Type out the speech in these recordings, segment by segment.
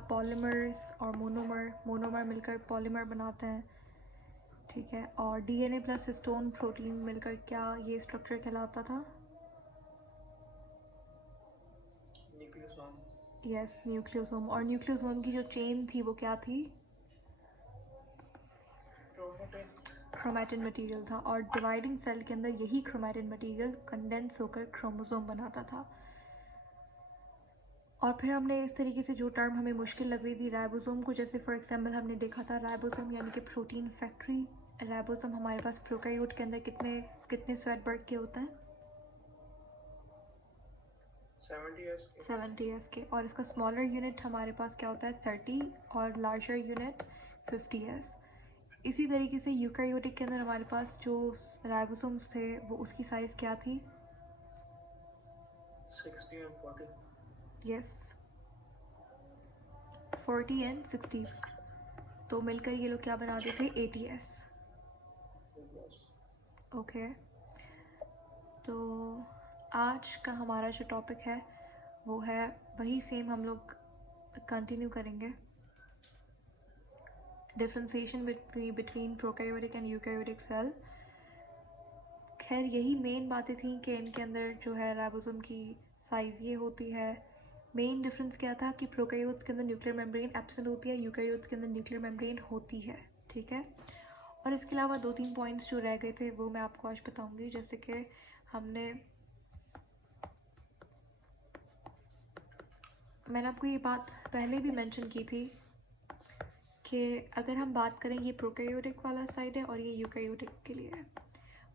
Polymers और monomer मिलकर polymer बनाते हैं, ठीक है। और डीएनए प्लस हिस्टोन प्रोटीन मिलकर क्या ये स्ट्रक्चर कहलाता था? Yes, nucleosome. और न्यूक्लियोसोम की जो चेन थी वो क्या थी? क्रोमैटिन मटेरियल था। और डिवाइडिंग सेल के अंदर यही क्रोमैटिन मटेरियल कंडेंस होकर क्रोमोसोम बनाता था। और फिर हमने इस तरीके से जो टर्म हमें मुश्किल लग रही थी राइबोसोम को, जैसे फॉर एग्जांपल हमने देखा था राइबोसोम यानी कि प्रोटीन फैक्ट्री। राइबोसोम हमारे पास प्रोकैरियोट के अंदर कितने स्वेटबर्ग के होते हैं? 70s के। और इसका स्मॉलर यूनिट हमारे पास क्या होता है? 30। और लार्जर यूनिट 50s। इसी तरीके से यूकैरियोटिक के अंदर हमारे पास जो राइबोसोम्स थे वो उसकी साइज़ क्या थी? 60 and 40। Yes, 40 and 60। तो मिलकर ये लोग क्या बनाते थे? 80s। ओके। तो आज का हमारा जो टॉपिक है वो है वही सेम, हम लोग कंटिन्यू करेंगे, differentiation between prokaryotic and eukaryotic cell. खैर यही मेन बातें थी कि इनके अंदर जो है राइबोसोम की साइज़ ये होती है। मेन डिफरेंस क्या था कि प्रोकैरियोट्स के अंदर न्यूक्लियर मेम्ब्रेन एब्सेंट होती है, यूकैरियोट्स के अंदर न्यूक्लियर मेम्ब्रेन होती है, ठीक है। और इसके अलावा 2-3 पॉइंट्स जो रह गए थे वो मैं आपको आज बताऊंगी। जैसे कि मैंने आपको ये बात पहले भी मेंशन की थी कि अगर हम बात करें, ये प्रोकैरियोटिक वाला साइड है और ये यूकैरियोटिक के लिए है।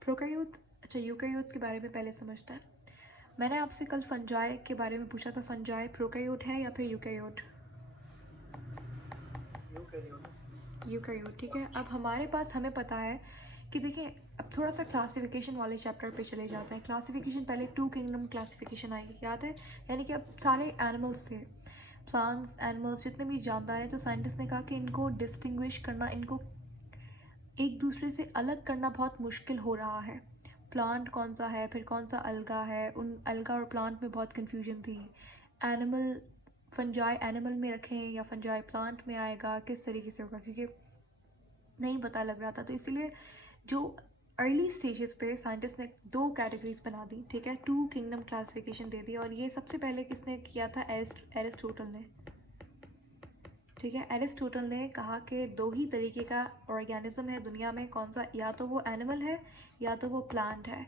अच्छा, यूकैरियोट्स के बारे में पहले समझते हैं। मैंने आपसे कल फंजाई के बारे में पूछा था, फंजाई प्रोकैरियोट है या फिर यूकैरियोट? यूकैरियोट, ठीक है। अब हमारे पास हमें पता है कि देखिए, अब थोड़ा सा क्लासिफिकेशन वाले चैप्टर पे चले जाते हैं। क्लासिफिकेशन पहले 2 किंगडम क्लासिफिकेशन आई, याद है? यानी कि अब सारे एनिमल्स थे, प्लांट्स, एनिमल्स, जितने भी जानदार हैं, तो साइंटिस्ट ने कहा कि इनको डिस्टिंग्विश करना, इनको एक दूसरे से अलग करना बहुत मुश्किल हो रहा है। प्लांट कौन सा है, फिर कौन सा अलगा है, उन अलगा और प्लांट में बहुत कन्फ्यूजन थी। एनिमल, फंजाई एनिमल में रखें या फंजाई प्लांट में आएगा, किस तरीके से होगा, क्योंकि नहीं पता लग रहा था। तो इसीलिए जो अर्ली स्टेजेस पे साइंटिस्ट ने 2 कैटेगरीज बना दी, ठीक है, 2 किंगडम क्लासिफिकेशन दे दी। और ये सबसे पहले किसने किया था? एरिस्टोटल ने, ठीक है। एरिस्टोटल ने कहा कि 2 ही तरीके का ऑर्गेनिज्म है दुनिया में, कौन सा? या तो वो एनिमल है या तो वो प्लांट है,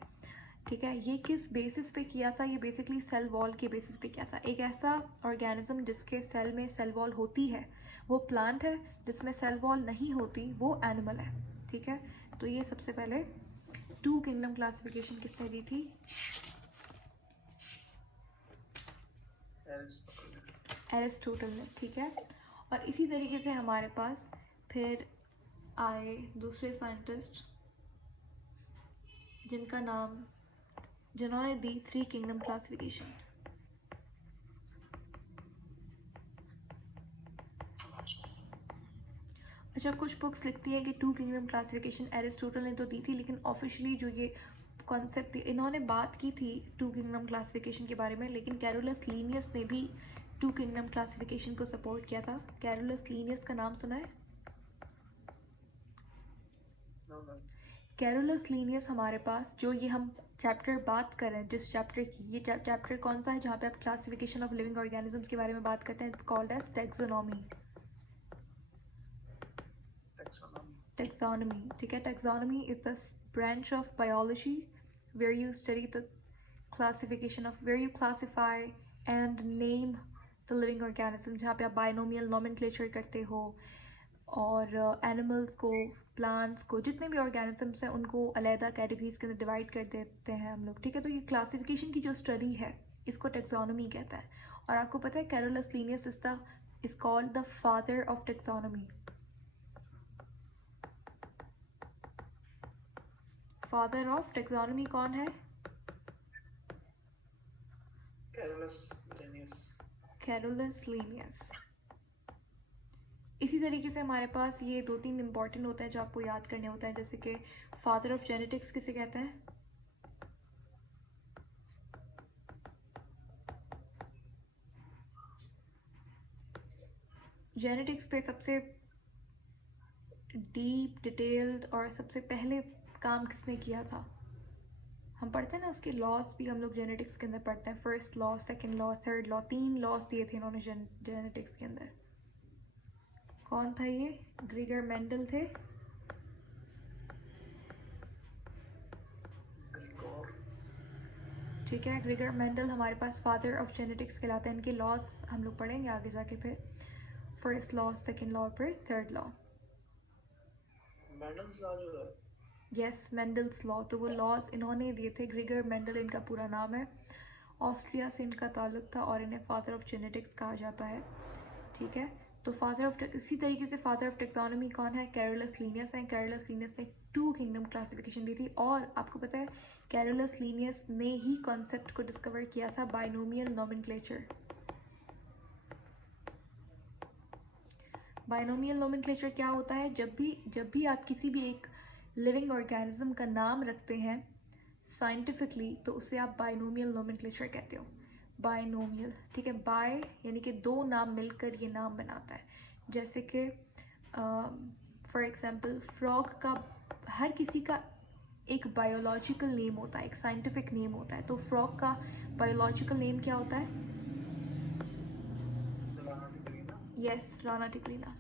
ठीक है। ये किस बेसिस पे किया था? ये बेसिकली सेल वॉल के बेसिस पे किया था। एक ऐसा ऑर्गेनिज्म जिसके सेल में सेल वॉल होती है वो प्लांट है, जिसमें सेल वॉल नहीं होती वो एनिमल है, ठीक है। तो ये सबसे पहले 2 किंगडम क्लासिफिकेशन किसने दी थी? एरिस्टोटल ने, ठीक है। और इसी तरीके से हमारे पास फिर आए दूसरे साइंटिस्ट जिन्होंने दी 3 किंगडम क्लासिफिकेशन। अच्छा, कुछ बुक्स लिखती है कि 2 किंगडम क्लासिफिकेशन एरिस्टोटल ने तो दी थी, लेकिन ऑफिशियली जो ये कॉन्सेप्ट थी, इन्होंने बात की थी 2 किंगडम क्लासिफिकेशन के बारे में, लेकिन कैरोलस लीनियस ने भी 2 किंगडम क्लासिफिकेशन को सपोर्ट किया था। कैरोलस लीनियस का नाम सुना है? कैरोलस लीनियस हमारे पास जो ये हम चैप्टर बात कर रहे हैं, जिस चैप्टर की, ये चैप्टर कौन सा है जहाँ पे आप क्लासिफिकेशन ऑफ लिविंग ऑर्गेनिजम्स के बारे में बात करते हैं? It's called as taxonomy. Taxonomy, ठीक है। taxonomy is the branch of biology where you study the classification of, where you classify and name the living organism, जहाँ पे आप binomial nomenclature करते हो और एनिमल्स को, प्लांट्स को, जितने भी ऑर्गेनिजम्स हैं उनको अलहदा कैटेगरीज के अंदर डिवाइड कर देते हैं हम लोग, ठीक है। तो ये क्लासिफिकेशन की जो स्टडी है इसको टेक्सोनॉमी कहता है। और आपको पता है Carolus Linnaeus is called the father of taxonomy. Father of taxonomy कौन है? Carolus Linnaeus. इसी तरीके से हमारे पास ये 2-3 इंपॉर्टेंट होते हैं जो आपको याद करने होते हैं, जैसे कि फादर ऑफ जेनेटिक्स किसे कहते हैं? जेनेटिक्स पे सबसे डीप डिटेल्ड और सबसे पहले काम किसने किया था? हम पढ़ते हैं ना उसके लॉस भी, हम लोग जेनेटिक्स के अंदर पढ़ते हैं, first law, second law, third law, 3 loss दिए थे इन्होंने जेनेटिक्स के अंदर। कौन था ये? ग्रीगर मेंडल थे। ठीक है, ग्रीगर मेंडल हमारे पास फादर ऑफ जेनेटिक्स कहलाते हैं। इनके लॉस हम लोग पढ़ेंगे आगे जाके फिर, फर्स्ट लॉ, सेकंड लॉ, फिर थर्ड लॉ। मेंडल्स लॉ जो है, यस, मेंडल्स लॉ। तो वो लॉज इन्होंने दिए थे। ग्रीगर मेंडल इनका पूरा नाम है। ऑस्ट्रिया से इनका ताल्लुक था और इन्हें फादर ऑफ जेनेटिक्स कहा जाता है। ठीक है, तो फादर ऑफ, इसी तरीके से फादर ऑफ टेक्सोनॉमी कौन है? कैरोलस लीनियस है। कैरोलस लीनियस ने 2 किंगडम क्लासिफिकेशन दी थी। और आपको पता है कैरोलस लीनियस ने ही कॉन्सेप्ट को डिस्कवर किया था बाइनोमियल नोमेनक्लेचर। बाइनोमियल नोमेनक्लेचर क्या होता है? जब भी आप किसी भी एक लिविंग ऑर्गेनिज्म का नाम रखते हैं साइंटिफिकली, तो उसे आप बाइनोमियल नोमेनक्लेचर कहते हो। बाइनोमियल, ठीक है। बाय यानी कि 2 नाम मिलकर ये नाम बनाता है। जैसे कि फॉर एग्जांपल फ्रॉग का, हर किसी का एक बायोलॉजिकल नेम होता है, एक साइंटिफिक नेम होता है। तो फ्रॉग का बायोलॉजिकल नेम क्या होता है? Yes, Rana tigrina.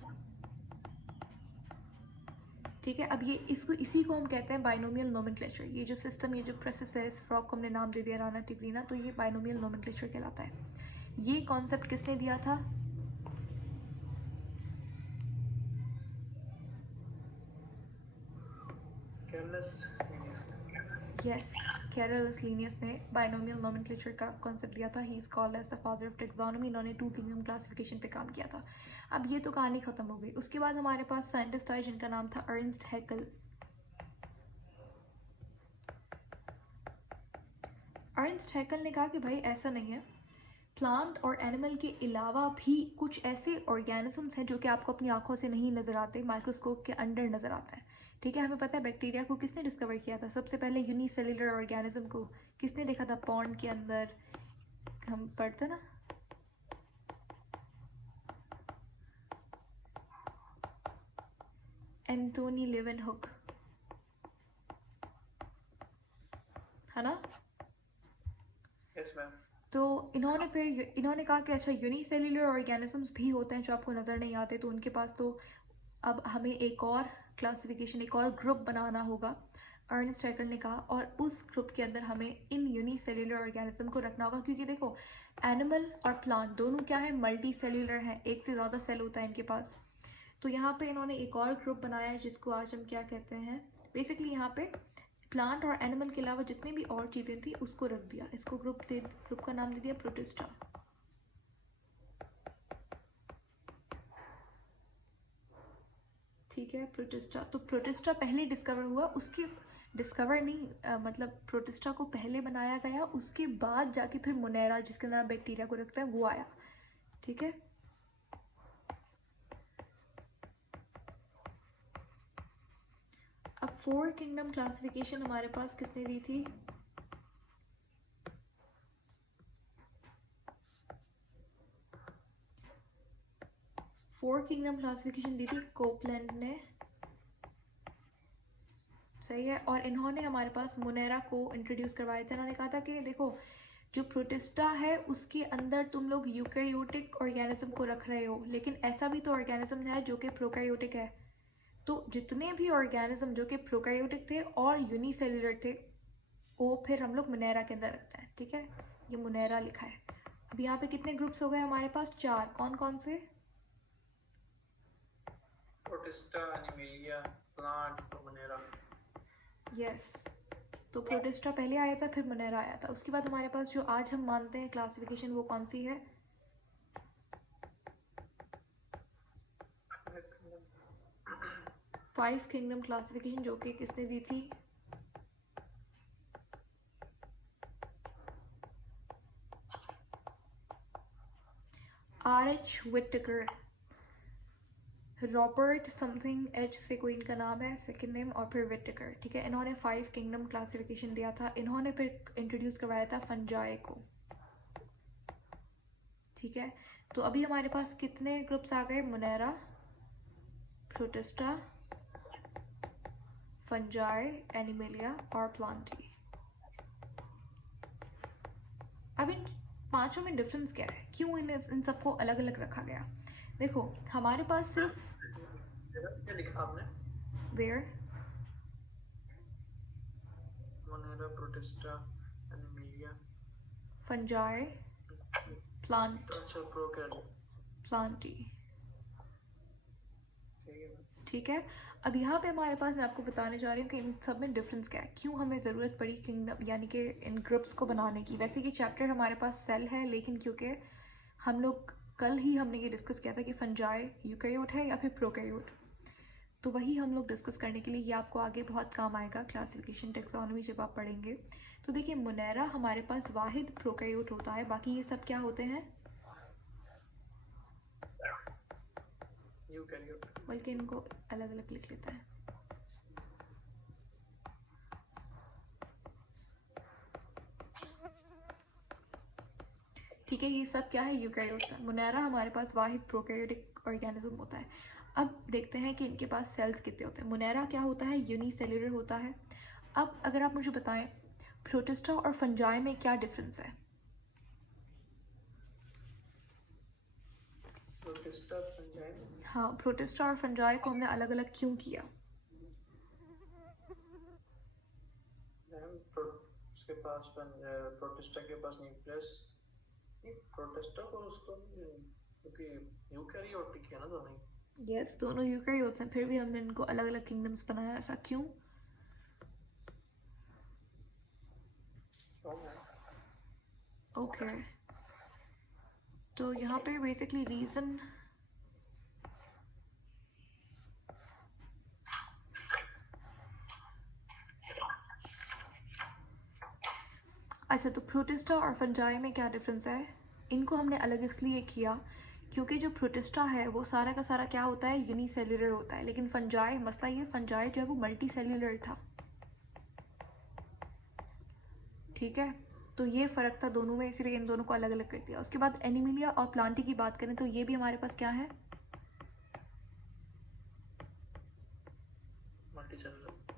ठीक है, अब ये इसी को हम कहते हैं बाइनोमियल नोमेनक्लेचर। ये जो सिस्टम, ये जो प्रोसेस है, इस फ्रॉग को हमने नाम दे दिया राना टिग्रीना, तो ये बाइनोमियल नोमेनक्लेचर कहलाता है। ये कॉन्सेप्ट किसने दिया था? यस, कैरोलस लीनियस ने बाइनोमियल नोमेनक्लेचर का कॉन्सेप्ट दिया था। He is called as the father of taxonomy. इन्होंने 2 किंगडम क्लासिफिकेशन पे काम किया था। अब ये तो कहानी खत्म हो गई। उसके बाद हमारे पास साइंटिस्ट आए जिनका नाम था अर्नस्ट हैकल। अर्नस्ट हैकल ने कहा कि भाई ऐसा नहीं है, प्लांट और एनिमल के अलावा भी कुछ ऐसे ऑर्गेनिजम्स हैं जो कि आपको अपनी आंखों से नहीं नज़र आते, माइक्रोस्कोप के अंडर नज़र आता है। ठीक है, हमें पता है बैक्टीरिया को किसने डिस्कवर किया था? सबसे पहले यूनिसेल्युलर ऑर्गेनिज्म को किसने देखा था? पॉन्ड के अंदर हम पढ़ते ना, एंटोनी लेवेनहुक, है ना? Yes ma'am. तो इन्होंने कहा कि अच्छा यूनिसेल्युलर ऑर्गेनिजम्स भी होते हैं जो आपको नज़र नहीं आते, तो उनके पास तो अब हमें एक और क्लासिफिकेशन, एक और ग्रुप बनाना होगा। अर्नेस्ट हैकल ने कहा, और उस ग्रुप के अंदर हमें इन यूनिसेल्युलर ऑर्गेनिज्म को रखना होगा, क्योंकि देखो एनिमल और प्लांट दोनों क्या है? मल्टी सेल्युलर हैं, एक से ज़्यादा सेल होता है इनके पास। तो यहाँ पे इन्होंने एक और ग्रुप बनाया है जिसको आज हम क्या कहते हैं? बेसिकली यहाँ पे प्लांट और एनिमल के अलावा जितनी भी और चीज़ें थी उसको रख दिया। इसको ग्रुप का नाम दे दिया प्रोटिस्टा। ठीक है, प्रोटिस्टा। तो प्रोटिस्टा पहले डिस्कवर हुआ, उसके डिस्कवर नहीं मतलब प्रोटिस्टा को पहले बनाया गया, उसके बाद जाके फिर मोनेरा, जिसके अंदर बैक्टीरिया को रखता है, वो आया। ठीक है, अब 4 किंगडम क्लासिफिकेशन हमारे पास किसने दी थी? फोर किंगडम क्लासिफिकेशन दी थी कोपलैंड ने। सही है, और इन्होंने हमारे पास मोनेरा को इंट्रोड्यूस करवाया था। इन्होंने कहा था कि देखो जो प्रोटिस्टा है उसके अंदर तुम लोग यूकैरियोटिक ऑर्गेनिज्म को रख रहे हो, लेकिन ऐसा भी तो ऑर्गेनिज्म है जो कि प्रोकैरियोटिक है। तो जितने भी ऑर्गेनिज्म जो कि प्रोकैरियोटिक थे और यूनिसेल्युलर थे, वो फिर हम लोग मोनेरा के अंदर रखते हैं। ठीक है, ये मोनेरा लिखा है। अब यहाँ पे कितने ग्रुप्स हो गए हमारे पास? 4। कौन कौन से? Protista, animalia, plant, Monera. Yes, तो प्रोटिस्टा पहले आया था, फिर मोनेरा आया था। उसके बाद हमारे पास जो आज हम मानते हैं क्लासिफिकेशन, वो कौन सी है? 5 किंगडम क्लासिफिकेशन, जो कि किसने दी थी? R.H. Whittaker, Robert something H से कोई इनका नाम है, सेकंड नेम, और फिर विटेकर। ठीक है, इन्होंने 5 किंगडम क्लासिफिकेशन दिया था। इन्होंने फिर इंट्रोड्यूस करवाया था फंजाई को। ठीक है, तो अभी हमारे पास कितने ग्रुप्स आ गए? मोनेरा, प्रोटिस्टा, फंजाई, एनिमेलिया और प्लांटी। अब इन पांचों में डिफरेंस क्या है? क्यों इन सबको अलग अलग रखा गया? देखो हमारे पास सिर्फ क्या लिखा आपने? Were Monera, Protista, Animalia, Fungi, plant, अच्छा प्रोकैरियोट। प्लांटी। ठीक है मैम। ठीक है, अब यहाँ पे हमारे पास मैं आपको बताने जा रही हूँ कि इन सब में डिफरेंस क्या है, क्यों हमें ज़रूरत पड़ी किंगडम यानी कि इन ग्रुप्स को बनाने की। वैसे ये चैप्टर हमारे पास सेल है, लेकिन क्योंकि हम लोग कल ही हमने ये डिस्कस किया था कि फंजाई यूकैरियोट है या फिर प्रोकैरियोट, तो वही हम लोग डिस्कस करने के लिए ये आपको आगे बहुत काम आएगा क्लासिफिकेशन टेक्सोनॉमी जब आप पढ़ेंगे। तो देखिए मोनेरा हमारे पास वाहिद प्रोकैरियोट होता है, बाकी ये सब क्या होते हैं? यूकैरियोट। बल्कि इनको अलग अलग लिख लेते हैं। ठीक है, ये सब क्या है? यूकैरियोट्स हैं। मोनेरा हमारे पास वाहिद प्रोकैरियोटिक ऑर्गेनिज्म होता है। अब देखते हैं कि इनके पास सेल्स कितने होते हैं। मोनेरा क्या होता है? यूनिसेल्युलर होता है। अब अगर आप मुझे बताएं प्रोटिस्टा और फंजाई में क्या डिफरेंस है? Protista, fungi. हाँ, प्रोटिस्टा और फंजाई को हमने अलग अलग क्यों किया? मैम उसके पास प्रोटिस्टा के पास न्यूक्लियस, नहीं प्रोटिस्टा को उसको क्योंकि यूकैरियोटिक है ना दोनों ही। यस, दोनों यूकैरियोट्स हैं, फिर भी हमने इनको अलग अलग किंगडम्स बनाया। ऐसा क्यों? ओके, तो यहाँ पे बेसिकली रीज़न अच्छा, तो प्रोटिस्टा और फंजाई में क्या डिफरेंस है? इनको हमने अलग इसलिए किया क्योंकि जो प्रोटिस्टा है वो सारा का सारा क्या होता है? यूनिसेल्युलर होता है, लेकिन फंजाई, मसला ये फंजाई जो है वो मल्टी सेल्युलर था। ठीक है, तो ये फ़र्क था दोनों में, इसीलिए इन दोनों को अलग अलग कर दिया। उसके बाद एनिमिलिया और प्लांटी की बात करें तो ये भी हमारे पास क्या है?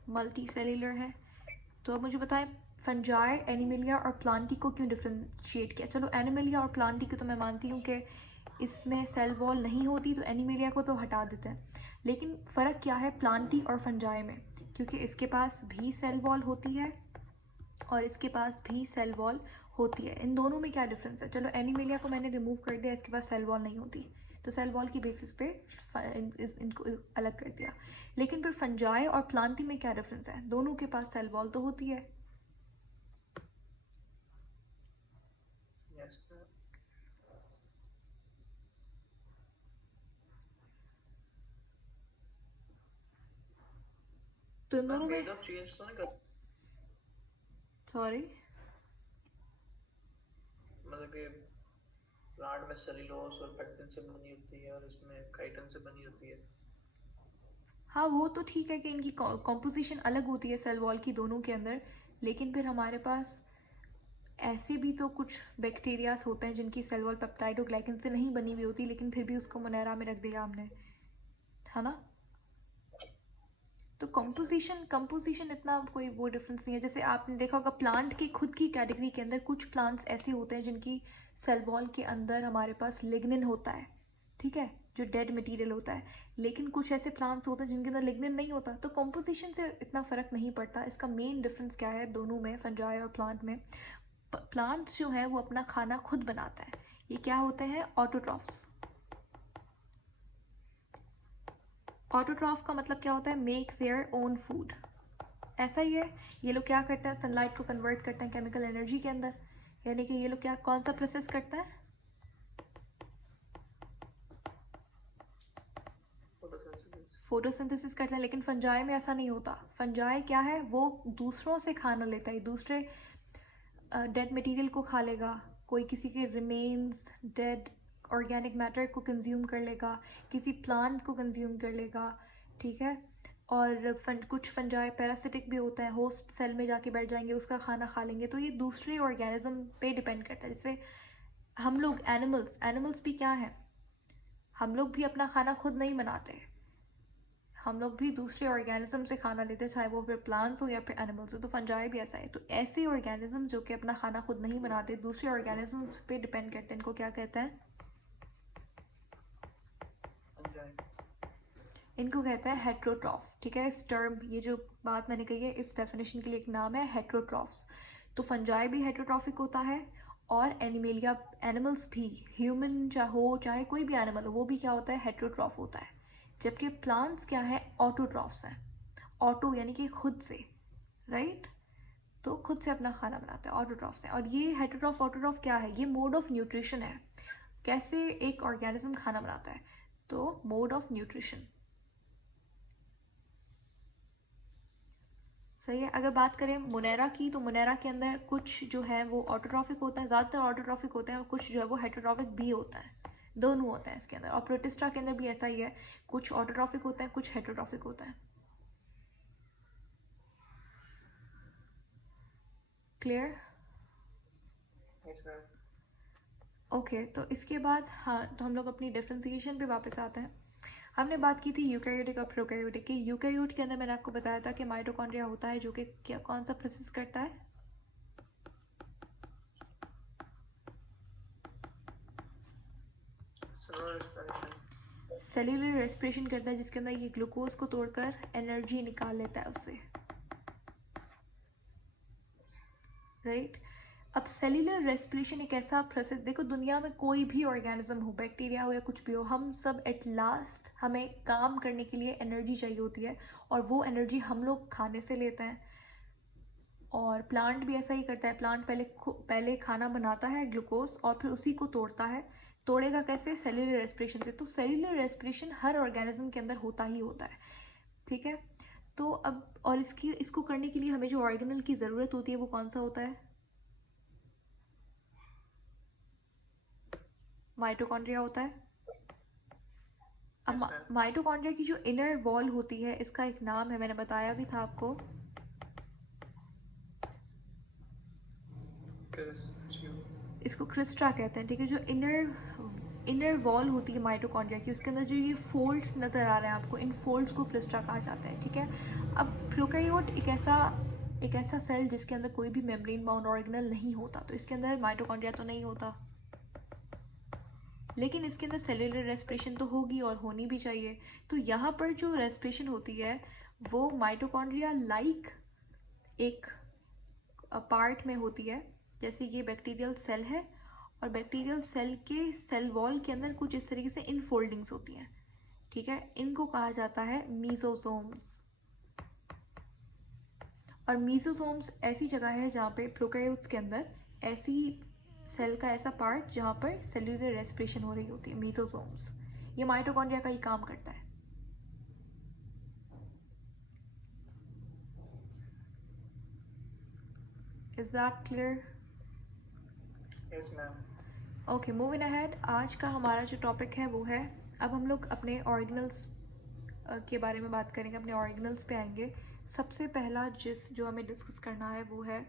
मल्टी सेल्युलर है। तो अब मुझे बताएं फंजाई, एनिमिलिया और प्लांटी को क्यों डिफ्रेंशिएट किया? चलो एनिमिलिया और प्लांटी को तो मैं मानती हूँ कि इसमें सेल वॉल नहीं होती, तो एनिमिलिया को तो हटा देते हैं, लेकिन फ़र्क क्या है प्लांटी और फंजाई में? क्योंकि इसके पास भी सेल वॉल होती है और इसके पास भी सेल वॉल होती है। इन दोनों में क्या डिफरेंस है? चलो एनिमिलिया को मैंने रिमूव कर दिया, इसके पास सेल वॉल नहीं होती, तो सेल वॉल की बेसिस पे इनको अलग कर दिया। लेकिन फिर फंजाई और प्लांटी में क्या डिफरेंस है? दोनों के पास सेल वॉल तो होती है। Yes ma'am. तो इन दोनों में मेड ऑफ चेंज तो नहीं कर, सॉरी मतलब कि प्लांट में सेल्यूलोज और पेक्टिन से बनी होती है और इसमें काइटिन से बनी होती है। हाँ, वो तो ठीक है कि इनकी कॉम्पोजिशन अलग होती है सेल वॉल की दोनों के अंदर, लेकिन फिर हमारे पास ऐसे भी तो कुछ बैक्टीरियाज होते हैं जिनकी सेल वॉल पेप्टाइडोग्लाइकन से नहीं बनी हुई होती, लेकिन फिर भी उसको मोनेरा में रख दिया हमने, है ना? तो कंपोजिशन इतना कोई वो डिफरेंस नहीं है। जैसे आपने देखा होगा प्लांट की खुद की कैटेगरी के अंदर कुछ प्लांट्स ऐसे होते हैं जिनकी सेल वॉल के अंदर हमारे पास लिग्निन होता है, ठीक है, जो डेड मटेरियल होता है, लेकिन कुछ ऐसे प्लांट्स होते हैं जिनके अंदर लिग्निन नहीं होता। तो कंपोजिशन से इतना फ़र्क नहीं पड़ता। इसका मेन डिफरेंस क्या है दोनों में, फंजाई और प्लांट में? प्लांट्स जो है वो अपना खाना खुद बनाता है। ये क्या होते हैं? ऑटोट्रॉफ्स। ऑटोट्रॉफ का मतलब क्या होता है? Make their own food. ऐसा ही है, ये लोग क्या करते हैं? सनलाइट को कन्वर्ट करते हैं केमिकल एनर्जी के अंदर, यानी कि ये लोग क्या कौन सा प्रोसेस करते हैं? फोटोसिंथेसिस करते हैं। लेकिन फंजाई में ऐसा नहीं होता। फंजाई क्या है? वो दूसरों से खाना लेता है, दूसरे डेड मटेरियल को खा लेगा, कोई किसी के रिमेन्स डेड ऑर्गेनिक मैटर को कंज्यूम कर लेगा, किसी प्लांट को कंज्यूम कर लेगा, ठीक है। और कुछ फंजाई पैरासिटिक भी होता है, होस्ट सेल में जाके बैठ जाएंगे, उसका खाना खा लेंगे। तो ये दूसरे ऑर्गेनिज्म पे डिपेंड करता है। जैसे हम लोग एनिमल्स भी क्या है, हम लोग भी अपना खाना खुद नहीं बनाते, हम लोग भी दूसरे ऑर्गेनिज्म से खाना लेते हैं, चाहे वो फिर प्लांट्स हो या फिर एनिमल्स हो। तो फंजाई भी ऐसा है। तो ऐसे ऑर्गेनिज्म जो कि अपना खाना खुद नहीं बनाते, दूसरे ऑर्गेनिज्म पे डिपेंड करते हैं, इनको क्या कहते हैं? फंजाई। इनको कहते हैं हेट्रोट्रॉफ। ठीक है, इस टर्म, ये जो बात मैंने कही है, इस डेफिनेशन के लिए एक नाम है हेट्रोट्रॉफ्स। तो फंजाई भी हेट्रोट्रॉफिक होता है, और एनिमेलिया, एनिमल्स भी, ह्यूमन चाहे कोई भी एनिमल हो, वो भी क्या होता है? हेट्रोट्रॉफ होता है। जबकि प्लांट्स क्या है? ऑटोट्रॉफ्स हैं। ऑटो यानी कि खुद से, राइट? तो खुद से अपना खाना बनाते हैं, ऑटोट्रॉफ्स हैं। और ये हेट्रोट्रॉफ ऑटोट्रॉफ क्या है? ये मोड ऑफ न्यूट्रिशन है। कैसे एक ऑर्गेनिज्म खाना बनाता है? तो मोड ऑफ न्यूट्रिशन, सही है। अगर बात करें मुनेरा की, तो मुनेरा के अंदर कुछ जो है वो ऑटोट्रॉफिक होता है, ज़्यादातर ऑटोट्रॉफिक होते हैं, और कुछ जो है वो हेट्रोट्रॉफिक भी होता है, दोनों होते हैं इसके अंदर। और प्रोटिस्टा के अंदर भी ऐसा ही है, कुछ ऑटोट्रॉफिक होता है, कुछ हेट्रोट्रॉफिक होता है। क्लियर? Yes ma'am. ओके, तो इसके बाद हाँ, तो हम लोग अपनी डिफ्रेंसिएशन पे वापस आते हैं। हमने बात की थी यूकैरियोटिक और प्रोकैरियोटिक की। यूकैरियोट के अंदर मैंने आपको बताया था कि माइटोकॉन्ड्रिया होता है, जो कि क्या, कौन सा प्रोसेस करता है? Cellular respiration. सेल्यूलर रेस्पिरेशन करता है, जिसके अंदर ये ग्लूकोज को तोड़कर एनर्जी निकाल लेता है उससे, राइट? अब सेल्यूलर रेस्पिरेशन एक ऐसा प्रोसेस, देखो दुनिया में कोई भी ऑर्गेनिज्म हो, बैक्टीरिया हो या कुछ भी हो, हम सब एट लास्ट हमें काम करने के लिए एनर्जी चाहिए होती है, और वो एनर्जी हम लोग खाने से लेते हैं। और प्लांट भी ऐसा ही करता है। प्लांट पहले खाना बनाता है, ग्लूकोज, और फिर उसी को तोड़ता है। तोड़ेगा कैसे? सेल्यूलर रेस्पिरेशन से। तो सेल्यूलर रेस्पिरेशन हर ऑर्गेनिज्म के अंदर होता ही होता है, ठीक है? तो अब, और इसको करने के लिए हमें जो ऑर्गेनल की ज़रूरत होती है वो कौन सा होता है? माइटोकॉन्ड्रिया होता है। अब यस मैम। माइटोकॉन्ड्रिया की जो इनर वॉल होती है, इसका एक नाम है, मैंने बताया भी था आपको, इसको क्रिस्ट्रा कहते हैं, ठीक है? जो इनर वॉल होती है माइटोकॉन्ड्रिया की, उसके अंदर जो ये फोल्ड्स नज़र आ रहे हैं आपको, इन फोल्ड्स को क्रिस्ट्रा कहा जाता है, ठीक है? अब प्रोकैरियोट एक ऐसा सेल जिसके अंदर कोई भी मेम्ब्रेन बाउंड ऑर्गेनल नहीं होता, तो इसके अंदर माइटोकॉन्ड्रिया तो नहीं होता, लेकिन इसके अंदर सेल्यूलर रेस्पिरेशन तो होगी, और होनी भी चाहिए। तो यहाँ पर जो रेस्पिरेशन होती है वो माइटोकॉन्ड्रिया लाइक एक पार्ट में होती है। जैसे ये बैक्टीरियल सेल है, और बैक्टीरियल सेल के सेल वॉल के अंदर कुछ इस तरीके से इनफोल्डिंग्स होती हैं, ठीक है? इनको कहा जाता है मीजोसोम्स। और मीजोसोम्स ऐसी जगह है जहाँ पे प्रोकैरियोट्स के अंदर ऐसी सेल का ऐसा पार्ट जहाँ पर सेल्यूलर रेस्पिरेशन हो रही होती है, मीजोसोम्स। ये माइटोकॉन्ड्रिया का ही काम करता है। Is that clear? Yes ma'am. Okay, moving ahead. आज का हमारा जो टॉपिक है वो है, अब हम लोग अपने ऑर्गेनल्स के बारे में बात करेंगे, अपने ऑर्गेनल्स पे आएंगे। सबसे पहला जो हमें डिस्कस करना है वो है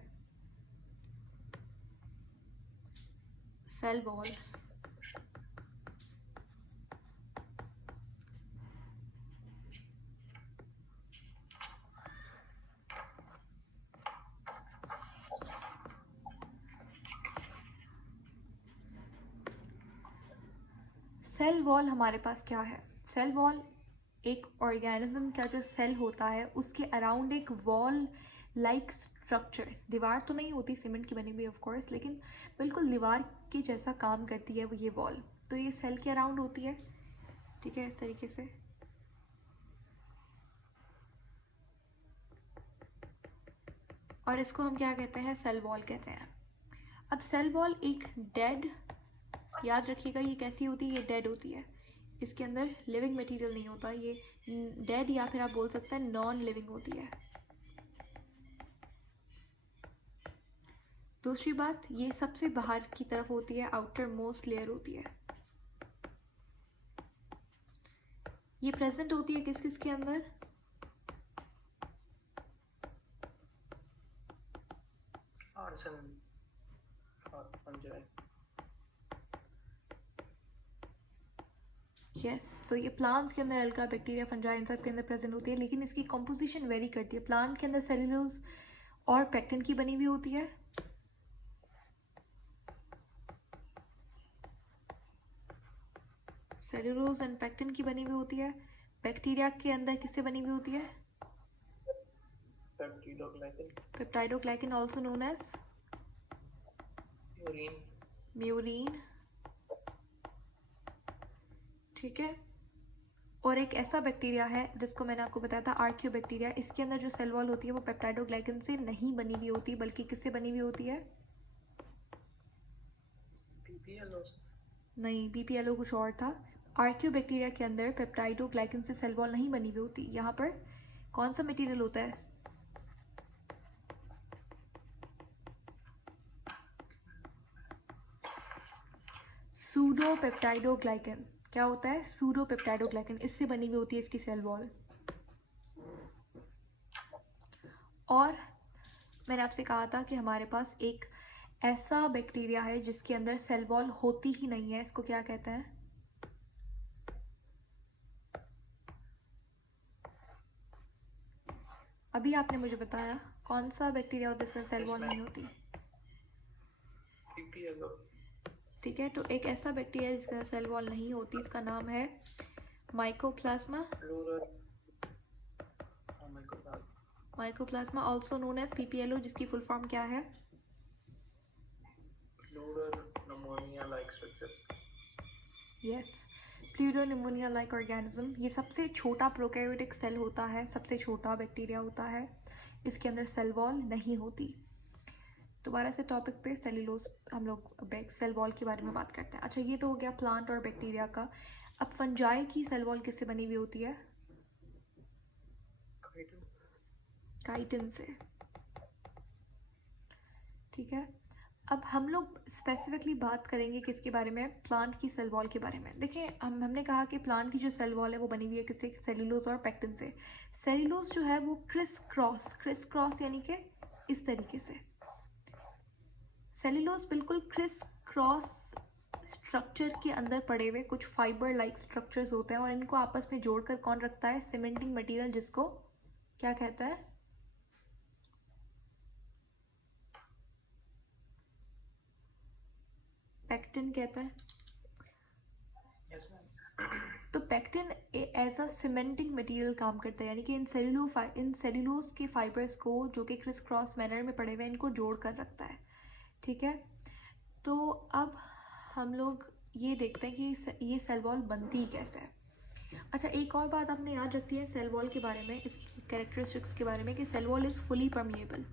सेल वॉल। सेल वॉल हमारे पास क्या है? सेल वॉल एक ऑर्गेनिज्म का जो सेल होता है उसके अराउंड एक वॉल लाइक स्ट्रक्चर, दीवार तो नहीं होती सीमेंट की बनी हुई ऑफ कोर्स, लेकिन बिल्कुल दीवार के जैसा काम करती है वो ये वॉल। तो ये सेल के अराउंड होती है, ठीक है, इस तरीके से। और इसको हम क्या कहते हैं? सेल वॉल कहते हैं। अब सेल वॉल एक डेड, याद रखिएगा ये कैसी होती है? ये डेड होती है, इसके अंदर लिविंग मटेरियल नहीं होता, ये डेड, या फिर आप बोल सकते हैं नॉन लिविंग होती है। दूसरी बात, ये सबसे बाहर की तरफ होती है, आउटर मोस्ट लेयर होती है। ये प्रेजेंट होती है किस किस के अंदर? Arts and fungi. यस तो ये प्लांट्स के अंदर एल्गा बैक्टीरिया फंजाई इन सब के अंदर प्रेजेंट होती है, लेकिन इसकी कंपोजिशन वेरी करती है। प्लांट के अंदर सेल्यूलोज और पेक्टिन की बनी हुई होती है, सेल्यूलोज एंड पेक्टिन की बनी हुई होती है। बैक्टीरिया के अंदर किससे बनी हुई होती है? Peptidoglycan also known as murein. ठीक है, और एक ऐसा बैक्टीरिया है जिसको मैंने आपको बताया था आर्कियो बैक्टीरिया, इसके अंदर जो सेल वॉल होती है वो पेप्टाइडोग्लाइकन से नहीं बनी हुई होती बल्कि किससे बनी हुई होती है? नहीं, बीपीएलओ कुछ और था। आर्कियो बैक्टीरिया के अंदर पेप्टाइडोग्लाइकन से सेल वॉल नहीं बनी हुई होती। यहाँ पर कौन सा मटेरियल होता है? सूडोपेप्टाइडोग्लाइकन। क्या होता है? सूडोपेप्टाइडोग्लाइकन, इससे बनी हुई होती है इसकी सेल वॉल। और मैंने आपसे कहा था कि हमारे पास एक ऐसा बैक्टीरिया है जिसके अंदर सेल वॉल होती ही नहीं है, इसको क्या कहते हैं? अभी आपने मुझे बताया कौन सा बैक्टीरिया होता है जिसमें सेल वॉल नहीं होती। ठीक है, तो एक ऐसा बैक्टीरिया जिसका सेल वॉल नहीं होती, इसका नाम है mycoplasma. Mycoplasma also known as PPLO, जिसकी फुल फॉर्म क्या है? Yes, pleuropneumonia like organism. ये सबसे छोटा प्रोकैरियोटिक सेल होता है, सबसे छोटा बैक्टीरिया होता है, इसके अंदर सेल वॉल नहीं होती। दोबारा से टॉपिक पे सेल्यूलोज हम लोग सेल वॉल के बारे में बात करते हैं। अच्छा, ये तो हो गया प्लांट और बैक्टीरिया का। अब फंजाई की सेल वॉल किससे बनी हुई होती है? काइटिन से। ठीक है, अब हम लोग स्पेसिफिकली बात करेंगे किसके बारे में? प्लांट की सेल वॉल के बारे में। देखिए, हमने कहा कि प्लांट की जो सेल वॉल है वो बनी हुई है किससे? सेल्यूलोज और पेक्टिन से। सेल्यूलोज जो है वो क्रिस क्रॉस यानी कि इस तरीके से। सेल्यूलोज बिल्कुल क्रिस क्रॉस स्ट्रक्चर के अंदर पड़े हुए कुछ फाइबर लाइक स्ट्रक्चर्स होते हैं, और इनको आपस में जोड़कर कौन रखता है? सीमेंटिंग मटेरियल, जिसको क्या कहता है? पेक्टिन कहता है। तो pectin as a cementing material काम करता है, यानी कि इन सेल्यूलोज के फाइबर्स को जो कि क्रिस क्रॉस मैनर में पड़े हुए हैं इनको जोड़ कर रखता है। ठीक है, तो अब हम लोग ये देखते हैं कि ये सेल वॉल बनती कैसे है। अच्छा, एक और बात आपने याद रखी है सेल वॉल के बारे में, इसकी कैरेक्टरिस्टिक्स के बारे में, कि cell wall is fully permeable.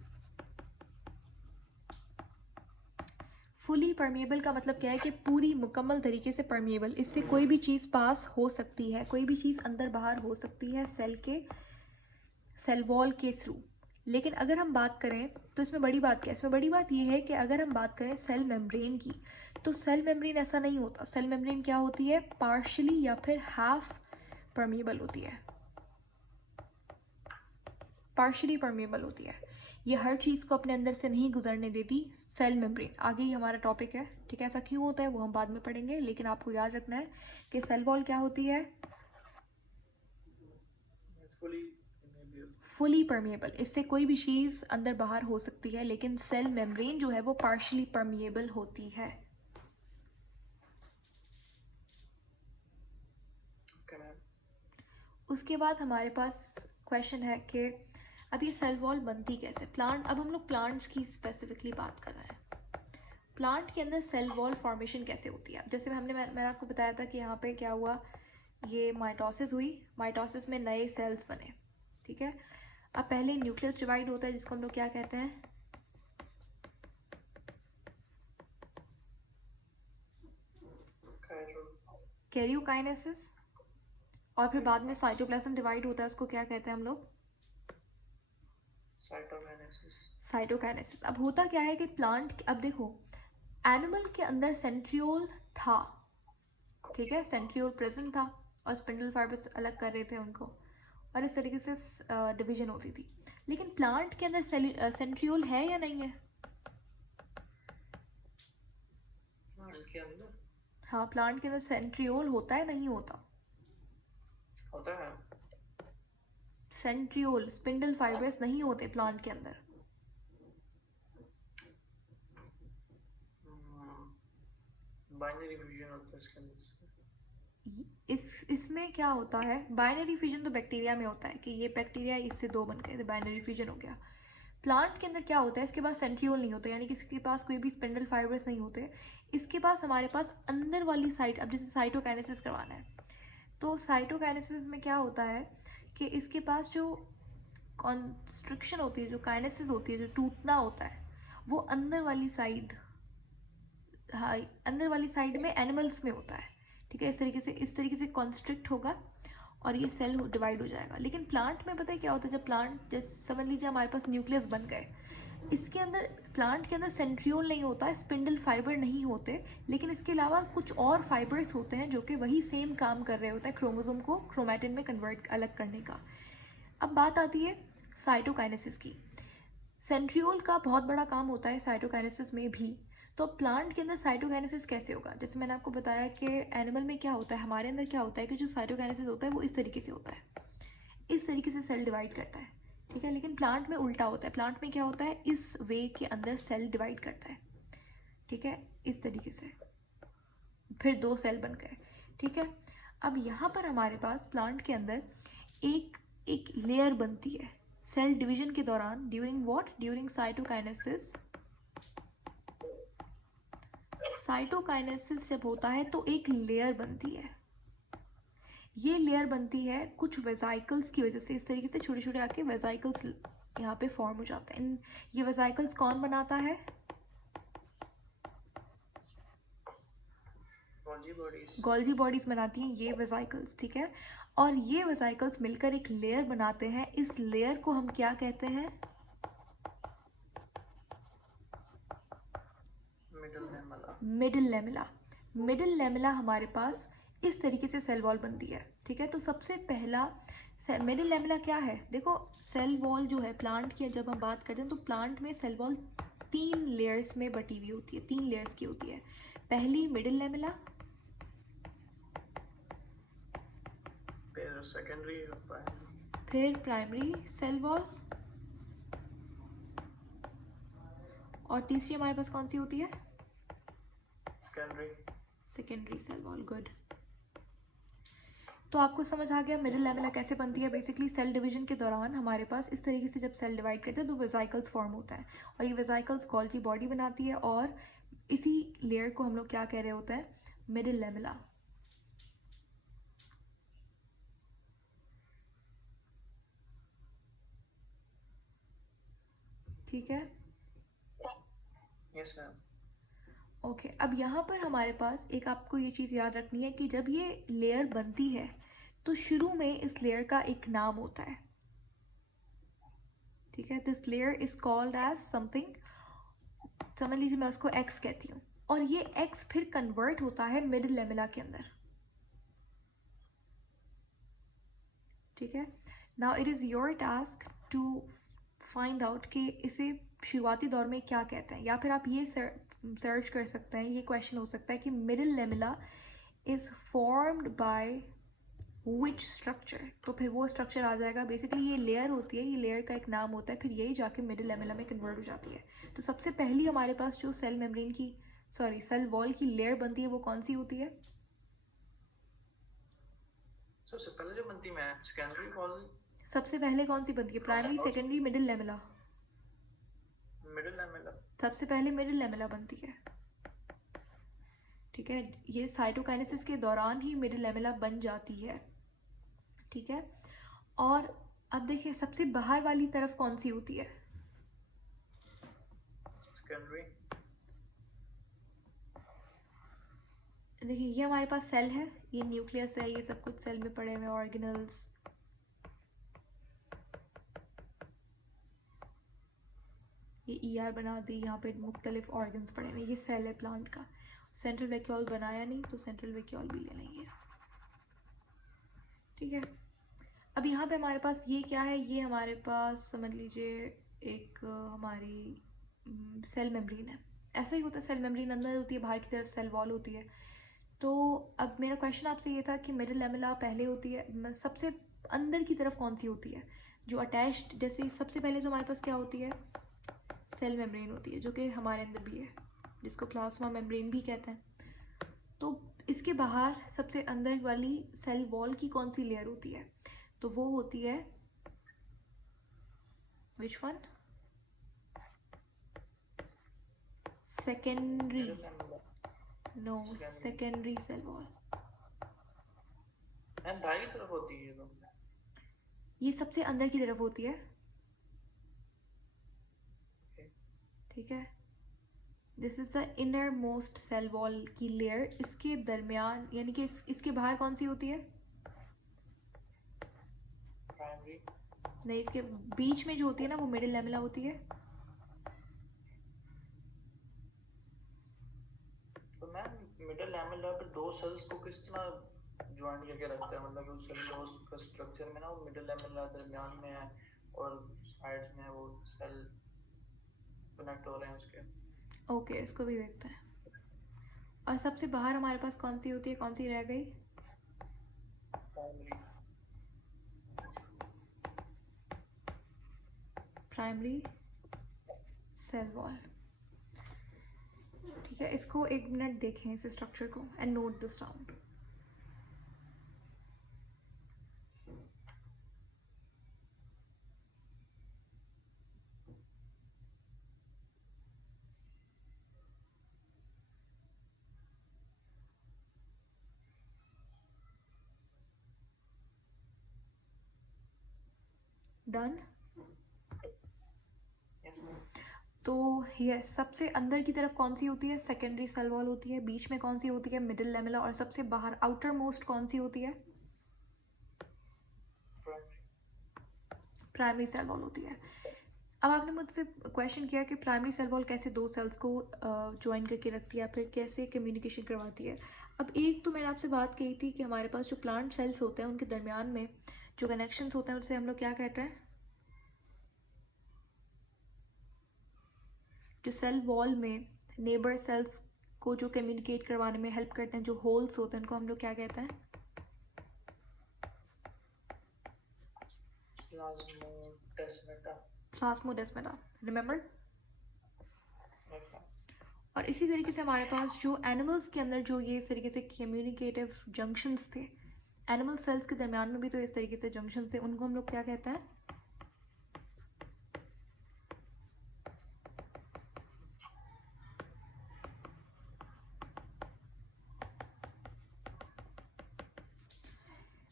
Fully permeable का मतलब क्या है? कि पूरी मुकम्मल तरीके से परमिएबल, इससे कोई भी चीज़ पास हो सकती है, कोई भी चीज़ अंदर बाहर हो सकती है सेल वॉल के थ्रू। लेकिन अगर हम बात करें तो इसमें बड़ी बात क्या है? इसमें बड़ी बात ये है कि अगर हम बात करें सेल मेम्ब्रेन की, तो सेल मेम्ब्रेन ऐसा नहीं होता। सेल मेम्ब्रेन क्या होती है? पार्शली या फिर हाफ परमिएबल होती है, पार्शली परमिएबल होती है। ये हर चीज़ को अपने अंदर से नहीं गुजरने देती सेल मेम्ब्रेन। आगे ही हमारा टॉपिक है, ठीक है? ऐसा क्यों होता है वो हम बाद में पढ़ेंगे, लेकिन आपको याद रखना है कि सेल वॉल क्या होती है? फुली परमिएबल, इससे कोई भी चीज़ अंदर बाहर हो सकती है, लेकिन सेल मेम्ब्रेन जो है वो पार्शली परमिएबल होती है। उसके बाद हमारे पास क्वेश्चन है कि अब ये सेल वॉल बनती कैसे? प्लांट, अब हम लोग प्लांट्स की स्पेसिफिकली बात कर रहे हैं। प्लांट के अंदर सेल वॉल फॉर्मेशन कैसे होती है? जैसे मैंने आपको बताया था कि यहाँ पे क्या हुआ, ये माइटोसिस हुई, माइटोसिस में नए सेल्स बने। ठीक है, अब पहले न्यूक्लियस डिवाइड होता है जिसको हम लोग क्या कहते हैं? कैरियोकाइनेसिस। और फिर बाद में साइटोप्लाज्म डिवाइड होता है, उसको क्या कहते हैं हम लोग? साइटोकाइनेसिस। अब होता क्या है कि प्लांट, अब देखो एनिमल के अंदर सेंट्रियोल था, ठीक है, सेंट्रियोल प्रेजेंट था, और स्पिंडल फाइबर्स अलग कर रहे थे उनको, और इस तरीके से डिवीजन होती थी। लेकिन प्लांट के अंदर सेंट्रियोल है या नहीं है? हाँ, प्लांट के अंदर सेंट्रियोल होता है, नहीं होता? होता है। सेंट्रियोल स्पिंडल फाइबर्स नहीं होते प्लांट के अंदर। बाइनरी फ्यूजन होता है इसके अंदर। इसमें क्या होता है, बाइनरी फ्यूजन तो बैक्टीरिया में होता है कि ये बैक्टीरिया इससे दो बन गए तो बाइनरी फ्यूजन हो गया। प्लांट के अंदर क्या होता है, इसके पास सेंट्रियोल नहीं होता, यानी कि इसके पास कोई भी स्पिंडल फाइबर्स नहीं होते। इसके पास हमारे पास अंदर वाली साइड, अब जैसे साइटोकाइनेसिस करवाना है तो साइटोकाइनेसिस में क्या होता है कि इसके पास जो कॉन्स्ट्रिक्शन होती है, जो काइनेसिस होती है, जो टूटना होता है, वो अंदर वाली साइड, हाँ अंदर वाली साइड में एनिमल्स में होता है। ठीक है, इस तरीके से कॉन्स्ट्रिक्ट होगा और ये सेल डिवाइड हो जाएगा। लेकिन प्लांट में पता है क्या होता है, जब प्लांट जैसे समझ लीजिए हमारे पास न्यूक्लियस बन गए, इसके अंदर प्लांट के अंदर सेंट्रियोल नहीं होता है, स्पिंडल फाइबर नहीं होते, लेकिन इसके अलावा कुछ और फाइबर्स होते हैं जो कि वही सेम काम कर रहे होते हैं क्रोमोसोम को क्रोमैटिन में कन्वर्ट अलग करने का। अब बात आती है साइटोकाइनेसिस की। सेंट्रियोल का बहुत बड़ा काम होता है साइटोकाइनेसिस में भी। तो प्लांट के अंदर साइटोकाइनेसिस कैसे होगा, जैसे मैंने आपको बताया कि एनिमल में क्या होता है, हमारे अंदर क्या होता है कि जो साइटोकाइनेसिस होता है वो इस तरीके से होता है, इस तरीके से सेल डिवाइड करता है। ठीक है, लेकिन प्लांट में उल्टा होता है। प्लांट में क्या होता है, इस वे के अंदर सेल डिवाइड करता है। ठीक है, इस तरीके से फिर दो सेल बन गए। ठीक है, अब यहाँ पर हमारे पास प्लांट के अंदर एक एक लेयर बनती है सेल डिवीजन के दौरान, ड्यूरिंग साइटोकाइनेसिस। साइटोकाइनेसिस जब होता है तो एक लेयर बनती है, ये लेयर बनती है कुछ वेसाइकल्स की वजह से। इस तरीके से छोटे छोटे आके वेसाइकल्स यहाँ पे फॉर्म हो जाते हैं। ये वेसाइकल्स कौन बनाता है, गोल्जी बॉडीज बनाती हैं ये वेसाइकल्स। ठीक है, और ये वेसाइकल्स मिलकर एक लेयर बनाते हैं। इस लेयर को हम क्या कहते हैं, मिडिल लेमिला। मिडिल लेमिला हमारे पास इस तरीके से सेल वॉल बनती है। ठीक है, तो सबसे पहला मिडिल लेमिला क्या है, देखो सेल वॉल जो है प्लांट की जब हम बात करते हैं तो प्लांट में सेल वॉल 3 लेयर्स में बटी हुई होती है, 3 लेयर्स की होती है। पहली मिडिल लेमिला, फिर सेकेंडरी, फिर प्राइमरी सेल वॉल, और तीसरी हमारे पास कौन सी होती है, सेकेंडरी सेल वॉल। गुड, तो आपको समझ आ गया मिडिल लेमिला कैसे बनती है। बेसिकली सेल डिवीजन के दौरान हमारे पास इस तरीके से जब सेल डिवाइड करते हैं तो वेसाइकल्स फॉर्म होता है, और ये वेसाइकल्स गोल्जी बॉडी बनाती है, और इसी लेयर को हम लोग क्या कह रहे होते हैं, मिडिल लेमिला। ठीक है, यस मैम। ओके, अब यहाँ पर हमारे पास एक आपको ये चीज़ याद रखनी है कि जब ये लेयर बनती है तो शुरू में इस लेयर का एक नाम होता है। ठीक है, this layer is called as something, समझ लीजिए मैं उसको एक्स कहती हूँ, और ये एक्स फिर कन्वर्ट होता है मिडिल लेमिला के अंदर। ठीक है, now it is your task to find out कि इसे शुरुआती दौर में क्या कहते हैं, या फिर आप ये सर्च कर सकते हैं, ये क्वेश्चन हो सकता है कि middle lamella is formed by which structure, तो फिर वो स्ट्रक्चर आ जाएगा। बेसिकली ये लेयर होती है, ये लेयर का एक नाम होता है, फिर यही जाके मिडिल लेमिला में कन्वर्ट हो जाती है। तो सबसे पहली हमारे पास जो सेल वॉल की लेयर बनती है वो कौन सी होती है, सबसे पहले जो बनती है सेकेंडरी वॉल। सबसे पहले कौन सी बनती है, primary, secondary, middle lamella? Middle lamella. सबसे पहले मिडिल लेमिला बनती है। ठीक है, ये साइटोकाइनेसिस के दौरान ही मिडिल लेमिला बन जाती है। ठीक है, और अब देखिए सबसे बाहर वाली तरफ कौन सी होती है, सेकेंडरी। देखिए ये हमारे पास सेल है, ये न्यूक्लियस है, ये सब कुछ सेल में पड़े हुए ऑर्गेनल्स। ये ER बना दी, यहाँ पे मुख्तलिफ ऑर्गन्स पड़े हुए, ये सेल है प्लांट का। सेंट्रल वैक्यूल बनाया नहीं तो सेंट्रल वैक्यूल भी ले लेंगे। ठीक है, अब यहाँ पे हमारे पास ये क्या है, ये हमारे पास समझ लीजिए एक हमारी सेल मेम्ब्रेन है। ऐसा ही होता है, सेल मेम्ब्रेन अंदर होती है, बाहर की तरफ सेल वॉल होती है। तो अब मेरा क्वेश्चन आपसे ये था कि मिडिल लेमेला पहले होती है, सबसे अंदर की तरफ कौन सी होती है जो अटैच्ड, जैसे सबसे पहले जो हमारे पास क्या होती है, सेल मेम्ब्रेन होती है, जो कि हमारे अंदर भी है, जिसको प्लाज्मा मेम्ब्रेन भी कहते हैं। तो इसके बाहर सबसे अंदर वाली सेल वॉल की कौन सी लेयर होती है, तो वो होती है which one, secondary, middle lamella no, secondary secondary cell wall. And बाहर की तरफ होती है ये तो। ये सबसे अंदर की तरफ होती है, ओके ठीक है। This is the innermost cell wall की लेयर। इसके दरमियान यानी कि इसके बाहर कौन सी होती है, प्राइमरी। नहीं, इसके बीच में जो होती है ना वो मिडिल लेमेला होती है। तो मैम मिडिल लेमेला पे दो सेल्स को किस तरह ज्वाइन करके रखते हैं, मतलब उस सेलुलोज का स्ट्रक्चर में ना वो मिडिल लेमेला दरमियान में है और साइड्स में वो सेल कनेक्ट हो रहे हैं उसके। ओके, इसको भी देखते हैं। और सबसे बाहर हमारे पास कौन सी होती है, कौन सी रह गई, प्राइमरी। प्राइमरी सेल वॉल, ठीक है। इसको एक मिनट देखें इस स्ट्रक्चर को and note this down. Done. Yes ma'am. तो ये सबसे अंदर की तरफ कौन सी होती है, सेकेंडरी सेल वॉल होती है। बीच में कौन सी होती है, मिडिल लेमेला। और सबसे बाहर आउटर मोस्ट कौन सी होती है, प्राइमरी सेल वॉल होती है। अब आपने मुझसे क्वेश्चन किया कि प्राइमरी सेल वॉल कैसे दो सेल्स को ज्वाइन करके रखती है, फिर कैसे कम्युनिकेशन करवाती है। अब एक तो मैंने आपसे बात कही थी कि हमारे पास जो प्लांट सेल्स होते हैं उनके दरमियान में जो कनेक्शंस होते हैं उसे हम लोग क्या कहते हैं, जो सेल वॉल में नेबर सेल्स को जो कम्युनिकेट करवाने में हेल्प करते हैं, जो होल्स होते हैं, उनको हम लोग क्या कहते हैं, plasmodesmata. Plasmodesmata, remember. Yes ma'am. और इसी तरीके से हमारे पास जो एनिमल्स के अंदर जो ये इस तरीके से कम्युनिकेटिव जंक्शंस थे, एनिमल सेल्स के दरमियान में भी तो इस तरीके से जंक्शन थे, उनको हम लोग क्या कहते हैं,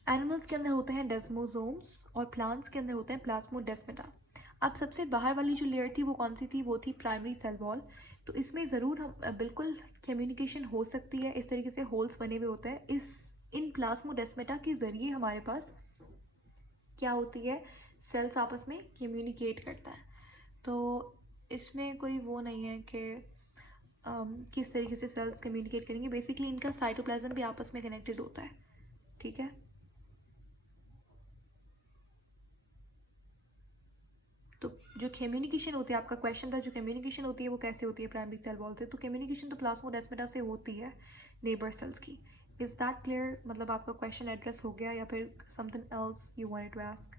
एनिमल्स के अंदर होते हैं डेस्मोसोम्स और प्लांट्स के अंदर होते हैं प्लाज्मोडेस्माटा। अब सबसे बाहर वाली जो लेयर थी वो कौन सी थी, वो थी प्राइमरी सेल वॉल। तो इसमें ज़रूर हम बिल्कुल कम्युनिकेशन हो सकती है, इस तरीके से होल्स बने हुए होते हैं। इन प्लाज्मोडेस्माटा के ज़रिए हमारे पास क्या होती है, सेल्स आपस में कम्युनिकेट करता है। तो इसमें कोई वो नहीं है कि किस तरीके से सेल्स कम्युनिकेट करेंगे। बेसिकली इनका साइटोप्लाज्म भी आपस में कनेक्टेड होता है, ठीक है। तो जो कम्युनिकेशन होती है, आपका क्वेश्चन था जो कम्युनिकेशन होती है वो कैसे होती है प्राइमरी सेल वॉल से, तो कम्युनिकेशन तो प्लाज्मोडेस्माटा से होती है नेबर सेल्स की। इज़ दैट क्लियर, मतलब आपका क्वेश्चन एड्रेस हो गया या फिर something else you wanted to ask.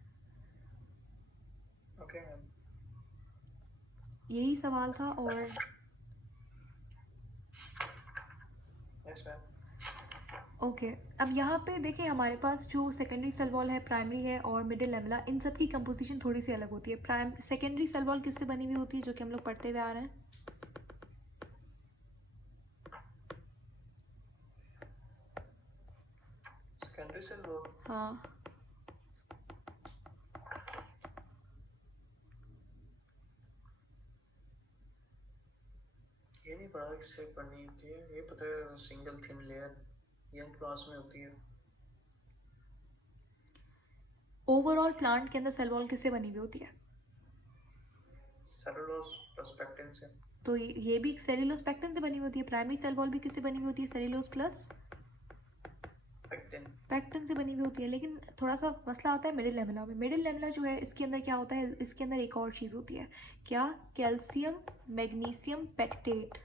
Okay ma'am. यही सवाल था। और यस मैम। ओके अब यहाँ पे देखिए हमारे पास जो सेकेंडरी सेल वॉल है, प्राइमरी है और मिडिल लेमेला, इन सब की कंपोजिशन थोड़ी सी अलग होती है। सेकेंडरी सेल वॉल किससे बनी हुई होती है, जो कि हम लोग पढ़ते हुए आ रहे हैं, सेकेंडरी सेल वॉल। हाँ, ये नहीं पढ़ा किससे पढ़नी थी, ये पता है single thin layer young class में होती है। ओवरऑल प्लांट के अंदर सेल वॉल किससे बनी हुई होती है, सेलुलोज पर्सपेक्टिव से। तो ये भी सेल्यूलोज पेक्टिन से बनी हुई होती है। प्राइमरी सेल वॉल भी किससे बनी हुई होती है, सेल्यूलोज प्लस पेक्टिन। पेक्टिन से बनी हुई होती है। लेकिन थोड़ा सा मसला आता है मिडिल लेमेला में। मिडिल लेमेला जो है इसके अंदर क्या होता है, इसके अंदर एक और चीज़ होती है, क्या, कैल्शियम मैग्नीशियम पेक्टेट,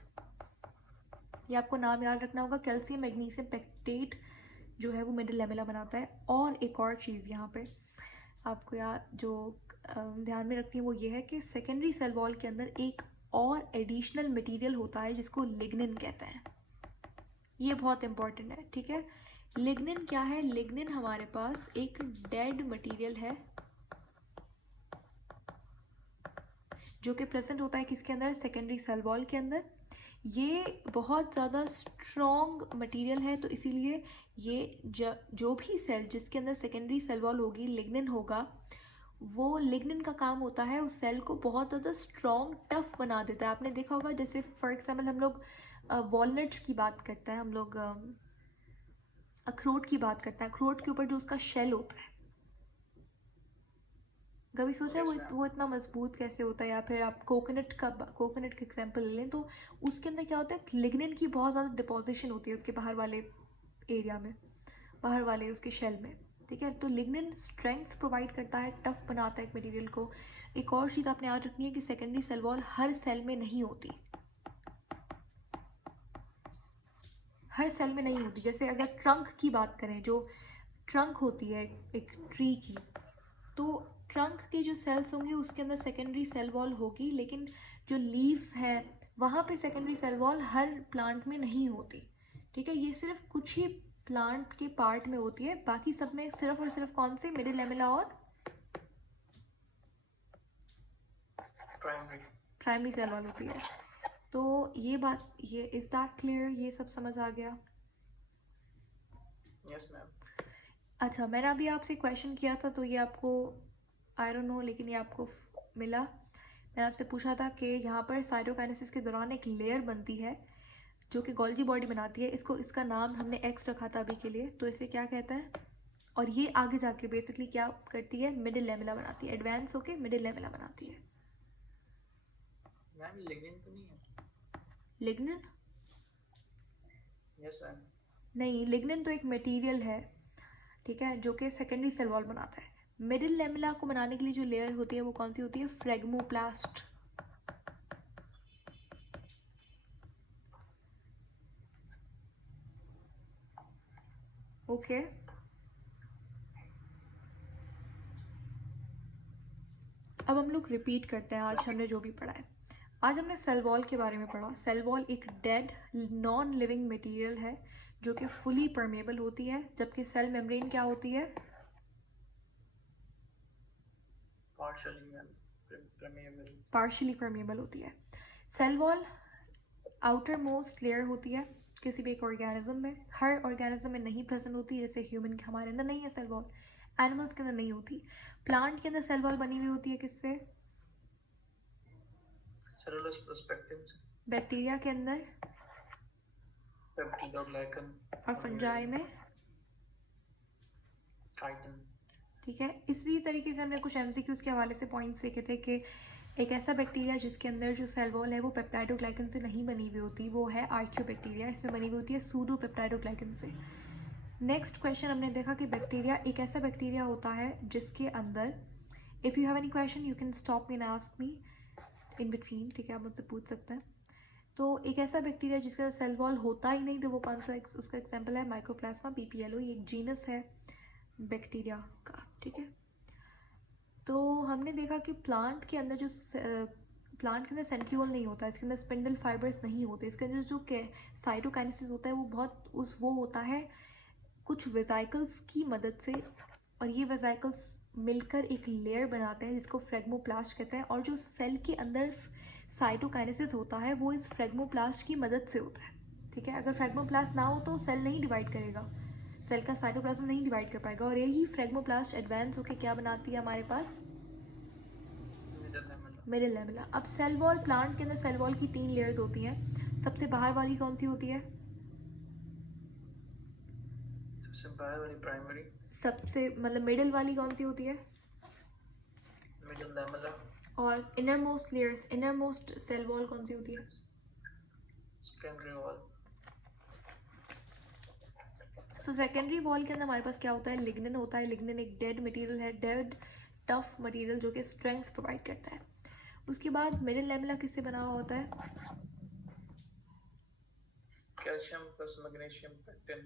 ये आपको नाम याद रखना होगा, कैल्शियम मैग्नीशियम पेक्टेट जो है वो मिडिल लेमेला बनाता है। और एक और चीज़ यहाँ पे आपको याद जो ध्यान में रखनी है वो ये है कि सेकेंडरी सेल वॉल के अंदर एक और एडिशनल मटेरियल होता है जिसको लिग्निन कहते हैं। ये बहुत इंपॉर्टेंट है, ठीक है। लिग्निन क्या है? लिग्निन हमारे पास एक डेड मटेरियल है जो कि प्रेजेंट होता है किसके अंदर? सेकेंडरी सेल वॉल के अंदर। ये बहुत ज़्यादा स्ट्रॉन्ग मटेरियल है, तो इसीलिए ये जो भी सेल जिसके अंदर सेकेंडरी सेल वॉल होगी, लिग्निन होगा, वो लिग्निन का काम होता है उस सेल को बहुत ज़्यादा स्ट्रॉन्ग टफ बना देता है। आपने देखा होगा जैसे फॉर एग्जांपल हम लोग वॉलनट्स की बात करते हैं, हम लोग अखरोट की बात करते हैं, अखरोट के ऊपर जो उसका शेल होता है, कभी सोचा है Yes, ma'am. वो इतना मजबूत कैसे होता है? या फिर आप कोकोनट का एग्जांपल ले लें, तो उसके अंदर क्या होता है, लिग्निन की बहुत ज़्यादा डिपोजिशन होती है उसके बाहर वाले एरिया में, बाहर वाले उसके शेल में, ठीक है। तो लिग्निन स्ट्रेंथ प्रोवाइड करता है, टफ बनाता है एक मटेरियल को। एक और चीज़ आपने याद रखनी है कि सेकेंडरी सेल वॉल हर सेल में नहीं होती, हर सेल में नहीं होती। जैसे अगर ट्रंक की बात करें, जो ट्रंक होती है एक ट्री की, तो ट्रंक के जो सेल्स होंगे उसके अंदर सेकेंडरी सेल वॉल होगी, लेकिन जो लीव्स है वहाँ पे सेकेंडरी सेल वॉल हर प्लांट में नहीं होती, ठीक है। ये सिर्फ कुछ ही प्लांट के पार्ट में होती है, बाकी सब में सिर्फ और सिर्फ कौन सी? मिडिल लेमेला और प्राइमरी सेल वॉल होती है। तो ये बात, ये इज दैट क्लियर? ये सब समझ आ गया? Yes, ma'am. अच्छा, मैंने अभी आपसे क्वेश्चन किया था तो ये आपको आई डोंट नो, लेकिन ये आपको मिला। मैंने आपसे पूछा था कि यहाँ पर साइटोकाइनेसिस के दौरान एक लेयर बनती है जो कि गोल्जी बॉडी बनाती है। इसका नाम हमने एक्स रखा था अभी के लिए, तो इसे क्या कहते हैं? और ये आगे जाके बेसिकली क्या करती है? मिडिल लेमेला बनाती है, एडवांस होके मिडिल लेमेला बनाती है। मैम लिग्निन तो नहीं है? लिग्निन? Yes, ma'am. नहीं, लिग्निन तो एक मटेरियल है, ठीक है, जो कि सेकेंडरी सेल वॉल बनाता है। मिडिल लेमेला को बनाने के लिए जो लेयर होती है वो कौन सी होती है? फ्रेगमोप्लास्ट। ओके, अब हम लोग रिपीट करते हैं आज हमने जो भी पढ़ा है। आज हमने सेल वॉल के बारे में पढ़ा। सेल वॉल एक डेड नॉन लिविंग मटेरियल है जो कि फुली परमेबल होती है, जबकि सेल मेम्ब्रेन क्या होती है? पार्शियली परमेबल होती है। Cell wall outermost layer होती है किसी भी एक ऑर्गेनिज्म में, हर ऑर्गेनिज्म में नहीं प्रेजेंट होती, जैसे ह्यूमन के हमारे अंदर नहीं है सेल वॉल, एनिमल्स के अंदर नहीं होती। प्लांट के अंदर सेल वॉल बनी हुई होती है किससे? सेलुलोज प्रोस्पेक्टिन से। बैक्टीरिया के अंदर, पेप्टिडोग्लाइकन और फंजाई में काइटिन। ठीक है। इसी तरीके से हमने कुछ एमसीक्यूज के हवाले से पॉइंट्स सीखे थे कि एक ऐसा बैक्टीरिया जिसके अंदर जो सेल वॉल है वो पेप्टाइडोग्लाइकन से नहीं बनी हुई होती, वो है आर्कियोबैक्टीरिया। इसमें बनी हुई होती है सूडो पेप्टाइडोग्लाइकन से। नेक्स्ट क्वेश्चन हमने देखा कि बैक्टीरिया एक ऐसा बैक्टीरिया होता है जिसके अंदर, if you have any question you can stop me and ask me in between, ठीक है, आप मुझसे पूछ सकते हैं। तो एक ऐसा बैक्टीरिया जिसके अंदर सेल वॉल होता ही नहीं, तो वो कौन सा? उसका एग्जाम्पल है माइकोप्लाज्मा पीपीएलओ। ये एक जीनस है बैक्टीरिया का, ठीक है। तो हमने देखा कि प्लांट के अंदर सेंट्रियोल नहीं होता, इसके अंदर स्पिंडल फाइबर्स नहीं होते, इसके अंदर जो साइटोकाइनेसिस होता है वो होता है कुछ वेसाइकल्स की मदद से, और ये वेसाइकल्स मिलकर एक लेयर बनाते हैं जिसको फ्रेगमोप्लास्ट कहते हैं। और जो सेल के अंदर साइटोकाइनेसिस होता है वो इस फ्रेगमोप्लास्ट की मदद से होता है, ठीक है। अगर फ्रेगमोप्लास्ट ना हो तो सेल नहीं डिवाइड करेगा, सेल का साइटोप्लाज्म नहीं डिवाइड कर पाएगा, और यही फ्रेगमोप्लास्ट एडवांस होकर क्या बनाती है हमारे पास? Middle lamella. अब सेल वॉल, प्लांट के अंदर सेल वॉल की 3 लेयर्स होती हैं। सबसे बाहर वाली कौन सी होती है? सबसे बाहर वाली प्राइमरी। सबसे मतलब मिडिल वाली कौन सी होती है? Middle lamella. और इनर मोस्ट सेल वॉल कौन सी होती है? Secondary wall. So secondary wall के अंदर हमारे पास क्या होता है? लिग्निन होता है। लिग्निन एक डेड मटेरियल है, डेड टफ मटेरियल जो कि स्ट्रेंथ प्रोवाइड करता है। उसके बाद मिडिल लेमेला किससे बना हुआ होता है? Calcium plus magnesium pectin.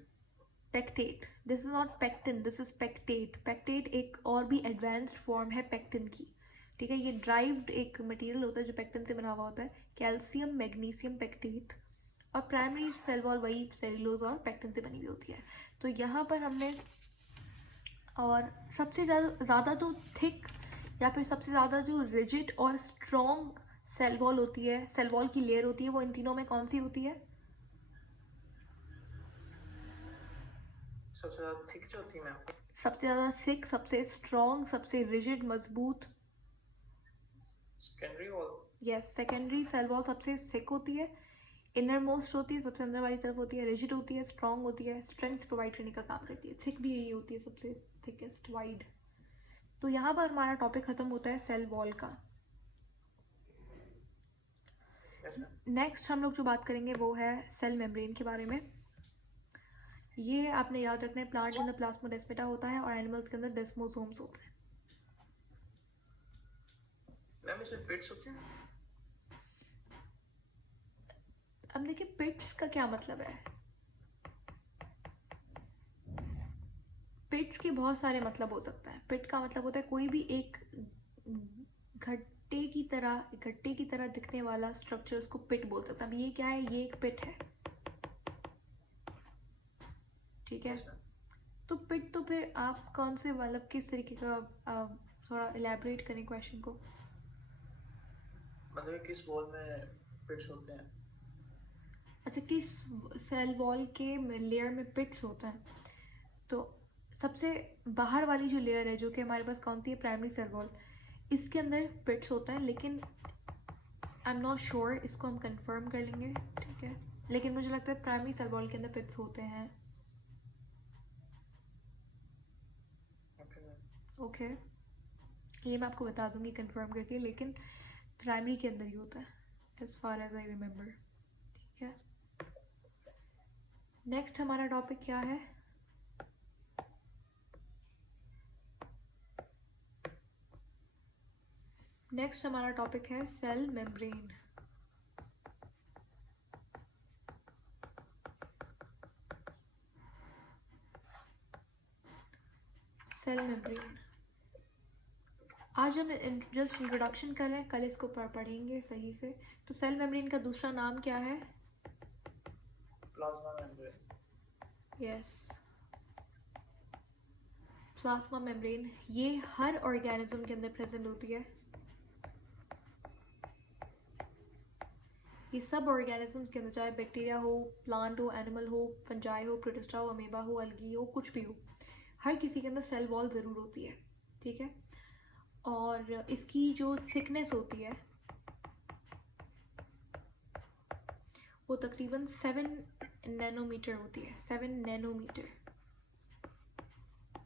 Pectate, this is not pectin, this is pectate. Pectate एक और भी एडवांस्ड फॉर्म है पेक्टिन की, ठीक है। ये ड्राइव्ड एक मटेरियल होता है जो पेक्टिन से बना हुआ होता है, कैल्शियम मैग्नीशियम पेक्टेट। और प्राइमरी सेल वॉल वही सेलुलोज और पेक्टिन से बनी हुई होती है। तो यहाँ पर हमने, और सबसे ज़्यादा तो थिक या फिर सबसे ज़्यादा जो रिजिड और स्ट्रॉन्ग सेल वॉल होती है, सेल वॉल की लेयर होती है, वो इन तीनों में कौन सी होती है? सबसे ज़्यादा थिक जो थी मैम, सबसे ज़्यादा थिक, सबसे स्ट्रॉन्ग, सबसे रिजिड मजबूत। Secondary wall. Yes, secondary cell wall सबसे थिक होती है, इनर मोस्ट होती है, सबसे अंदर वाली तरफ होती है, रिजिड होती है, स्ट्रॉन्ग होती है, स्ट्रेंथ प्रोवाइड करने का काम करती है। थिक भी यही होती है, सबसे थिकेस्ट, वाइड। तो यहाँ पर हमारा टॉपिक खत्म होता है सेल वॉल का। Yes ma'am. नेक्स्ट हम लोग जो बात करेंगे वो है सेल मेम्ब्रेन के बारे में। ये आपने याद रखना है, प्लांट के अंदर प्लाज्मोडेस्माटा होता है और एनिमल्स के अंदर डेस्मोसोम्स होते हैं। मैम इसमें पिट्स होते हैं? अब देखिए पिट्स का क्या मतलब है। पिट्स के बहुत सारे मतलब हो सकता है। पिट का मतलब होता है कोई भी एक गट्टे की तरह दिखने वाला स्ट्रक्चर, उसको पिट बोल सकता है। अब ये क्या है? ये एक पिट है, ठीक है। Yes ma'am. तो पिट, तो फिर आप कौन से मतलब किस तरीके का, थोड़ा इलेबोरेट करें क्वेश्चन को। मतलब किस वॉल में पिट्स होते हैं? अच्छा, किस सेल वॉल के लेयर में पिट्स होता है? तो सबसे बाहर वाली जो लेयर है, जो कि हमारे पास कौन सी है, प्राइमरी सेल वॉल, इसके अंदर पिट्स होता है। लेकिन आई एम नॉट श्योर, इसको हम कंफर्म कर लेंगे, ठीक है। लेकिन मुझे लगता है प्राइमरी सेल वॉल के अंदर पिट्स होते हैं। Okay ma'am. ओके, ये मैं आपको बता दूंगी कंफर्म करके, लेकिन प्राइमरी के अंदर ही होता है as far as I remember, ठीक है। नेक्स्ट हमारा टॉपिक क्या है? नेक्स्ट हमारा टॉपिक है सेल मेम्ब्रेन। सेल मेम्ब्रेन आज हम जस्ट इंट्रोडक्शन कर रहे हैं, कल इसको पढ़ेंगे सही से। तो सेल मेम्ब्रेन का दूसरा नाम क्या है? Plasma membrane. Yes, plasma membrane. ये हर ऑर्गेनिज्म के अंदर प्रेजेंट होती है। ये सब ऑर्गेनिजम्स के अंदर, चाहे बैक्टीरिया हो, प्लांट हो, एनिमल हो, फंजाई हो, प्रोटिस्टा हो, अमीबा हो, अलगी हो, कुछ भी हो, हर किसी के अंदर सेल वॉल ज़रूर होती है, ठीक है। और इसकी जो थिकनेस होती है वो तकरीबन 7 नैनोमीटर होती है। 7 नैनोमीटर।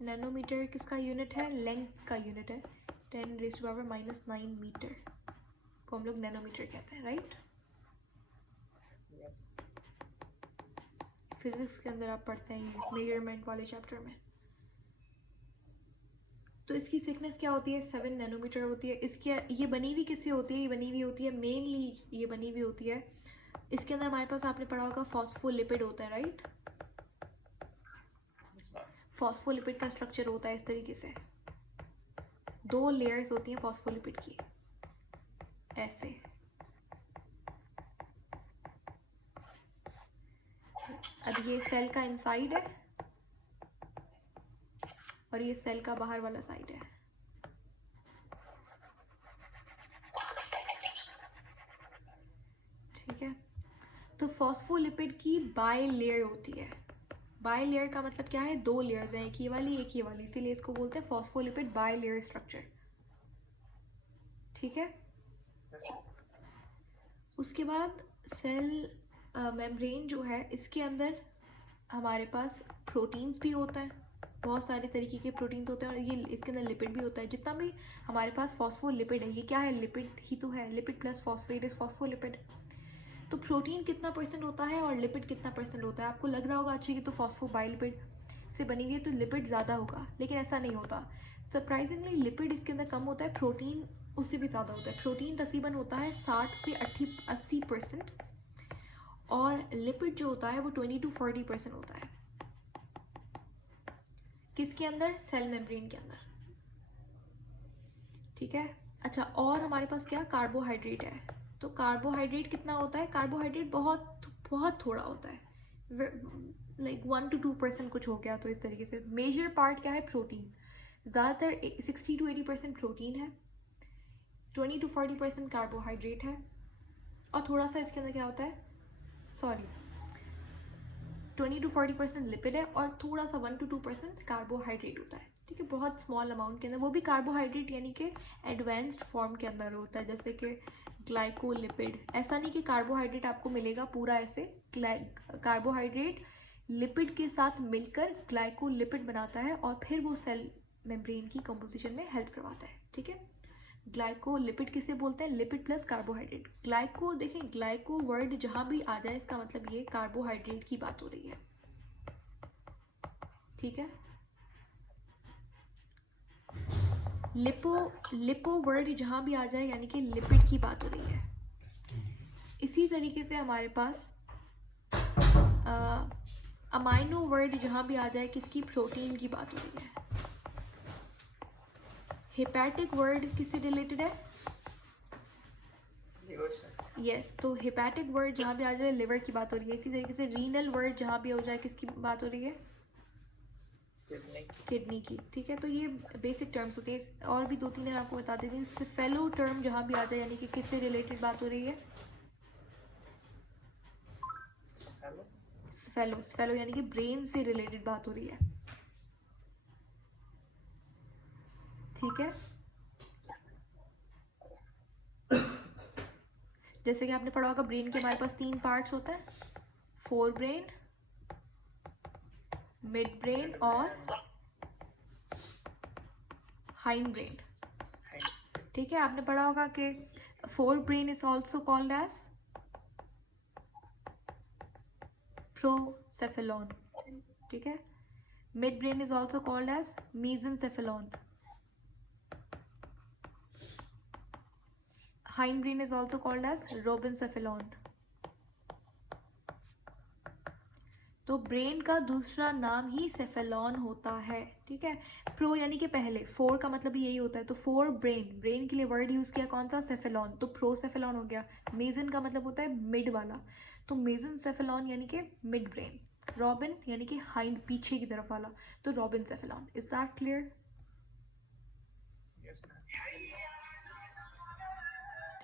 नैनोमीटर किसका यूनिट है? लेंथ का यूनिट है। 10⁻⁻⁹ मीटर को हम लोग नैनोमीटर कहते हैं, राइट। यस। फिजिक्स के अंदर आप पढ़ते हैं मेजरमेंट वाले चैप्टर में। तो इसकी थिकनेस क्या होती है? 7 नैनोमीटर होती है। इसकी ये बनी हुई किससे होती है? ये बनी हुई होती है मेनली, ये बनी हुई होती है, इसके अंदर हमारे पास आपने पढ़ा होगा फॉस्फोलिपिड होता है, राइट। फॉस्फोलिपिड का स्ट्रक्चर होता है इस तरीके से, 2 लेयर्स होती हैं फॉस्फोलिपिड की, ऐसे। अब ये सेल का इनसाइड है और ये सेल का बाहर वाला साइड है, ठीक है। तो फॉस्फोलिपिड की बाय लेयर होती है। बाय लेयर का मतलब क्या है? 2 लेयर्स हैं, एक ये वाली एक ये वाली, इसीलिए इसको बोलते हैं फॉस्फोलिपिड बाय लेयर स्ट्रक्चर, ठीक है। उसके बाद सेल मेम्ब्रेन जो है, इसके अंदर हमारे पास प्रोटीन्स भी होते हैं, बहुत सारे तरीके के प्रोटीन्स होते हैं, और ये इसके अंदर लिपिड भी होता है। जितना भी हमारे पास फॉस्फोलिपिड है, ये क्या है? लिपिड ही तो है। Lipid plus phosphate is phospholipid. तो प्रोटीन कितना परसेंट होता है और लिपिड कितना परसेंट होता है? आपको लग रहा होगा अच्छा कि तो फॉस्फोबाइलिपिड से बनी हुई है तो लिपिड ज़्यादा होगा, लेकिन ऐसा नहीं होता। सरप्राइजिंगली लिपिड इसके अंदर कम होता है, प्रोटीन उससे भी ज़्यादा होता है। प्रोटीन तकरीबन होता है 60 से 80% और लिपिड जो होता है वो 20 to 40% होता है। किसके अंदर? सेल मेम्ब्रेन के अंदर। ठीक है। अच्छा, और हमारे पास क्या? कार्बोहाइड्रेट है। तो कार्बोहाइड्रेट कितना होता है? कार्बोहाइड्रेट बहुत बहुत थोड़ा होता है, लाइक 1 to 2% कुछ हो गया तो इस तरीके से। मेजर पार्ट क्या है? प्रोटीन। ज़्यादातर 60 to 80% प्रोटीन है, 20 to 40% कार्बोहाइड्रेट है, और थोड़ा सा इसके अंदर क्या होता है? सॉरी, 20 to 40% लिपिड है, और थोड़ा सा 1 to 2% कार्बोहाइड्रेट होता है। ठीक है, बहुत स्मॉल अमाउंट के अंदर, वो भी कार्बोहाइड्रेट यानी कि एडवांस्ड फॉर्म के अंदर होता है, जैसे कि ग्लाइकोलिपिड। ऐसा नहीं कि कार्बोहाइड्रेट आपको मिलेगा पूरा ऐसे, कार्बोहाइड्रेट लिपिड के साथ मिलकर ग्लाइकोलिपिड बनाता है और फिर वो सेल मेम्ब्रेन की कंपोजिशन में हेल्प करवाता है। ठीक है, ग्लाइकोलिपिड किसे बोलते हैं? Lipid plus carbohydrate. ग्लाइको, देखें ग्लाइको वर्ड जहाँ भी आ जाए इसका मतलब ये कार्बोहाइड्रेट की बात हो रही है। ठीक है, लिपो वर्ड जहाँ भी आ जाए यानी कि लिपिड की बात हो रही है। इसी तरीके से हमारे पास अमाइनो वर्ड जहाँ भी आ जाए किसकी? प्रोटीन की बात हो रही है। हेपेटिक वर्ड किससे रिलेटेड है? लिवर से। यस, तो हेपेटिक वर्ड जहाँ भी आ जाए लिवर की बात हो रही है। इसी तरीके से रीनल वर्ड जहाँ भी हो जाए किसकी बात हो रही है? किडनी की। ठीक है, तो ये बेसिक टर्म्स होते हैं। और भी 2-3 मैं आपको बता देती हूँ। सिफेलो टर्म जहाँ भी आ जाए यानी कि किससे रिलेटेड बात हो रही है? स्फेलो यानी कि ब्रेन से रिलेटेड बात हो रही है। ठीक है, जैसे कि आपने पढ़ा होगा ब्रेन के हमारे पास 3 पार्ट्स होते हैं, फोर ब्रेन, मिड ब्रेन और हाइंड ब्रेन। ठीक है, आपने पढ़ा होगा कि fore brain is also called as prosencephalon. ठीक है, mid brain is also called as mesencephalon, hind brain is also called as robencephalon। तो ब्रेन का दूसरा नाम ही सेफेलॉन होता है। ठीक है, प्रो यानी कि पहले, फोर का मतलब यही होता है, तो फोर ब्रेन के लिए वर्ड यूज किया कौन सा? सेफेलॉन, तो प्रोसेफेलॉन हो गया। मेजन का मतलब होता है मिड वाला, तो मेसेंसेफेलॉन यानी कि मिड ब्रेन। रॉबिन यानी कि हाइंड, पीछे की तरफ वाला, तो रॉबिनसेफेलॉन। Is that clear?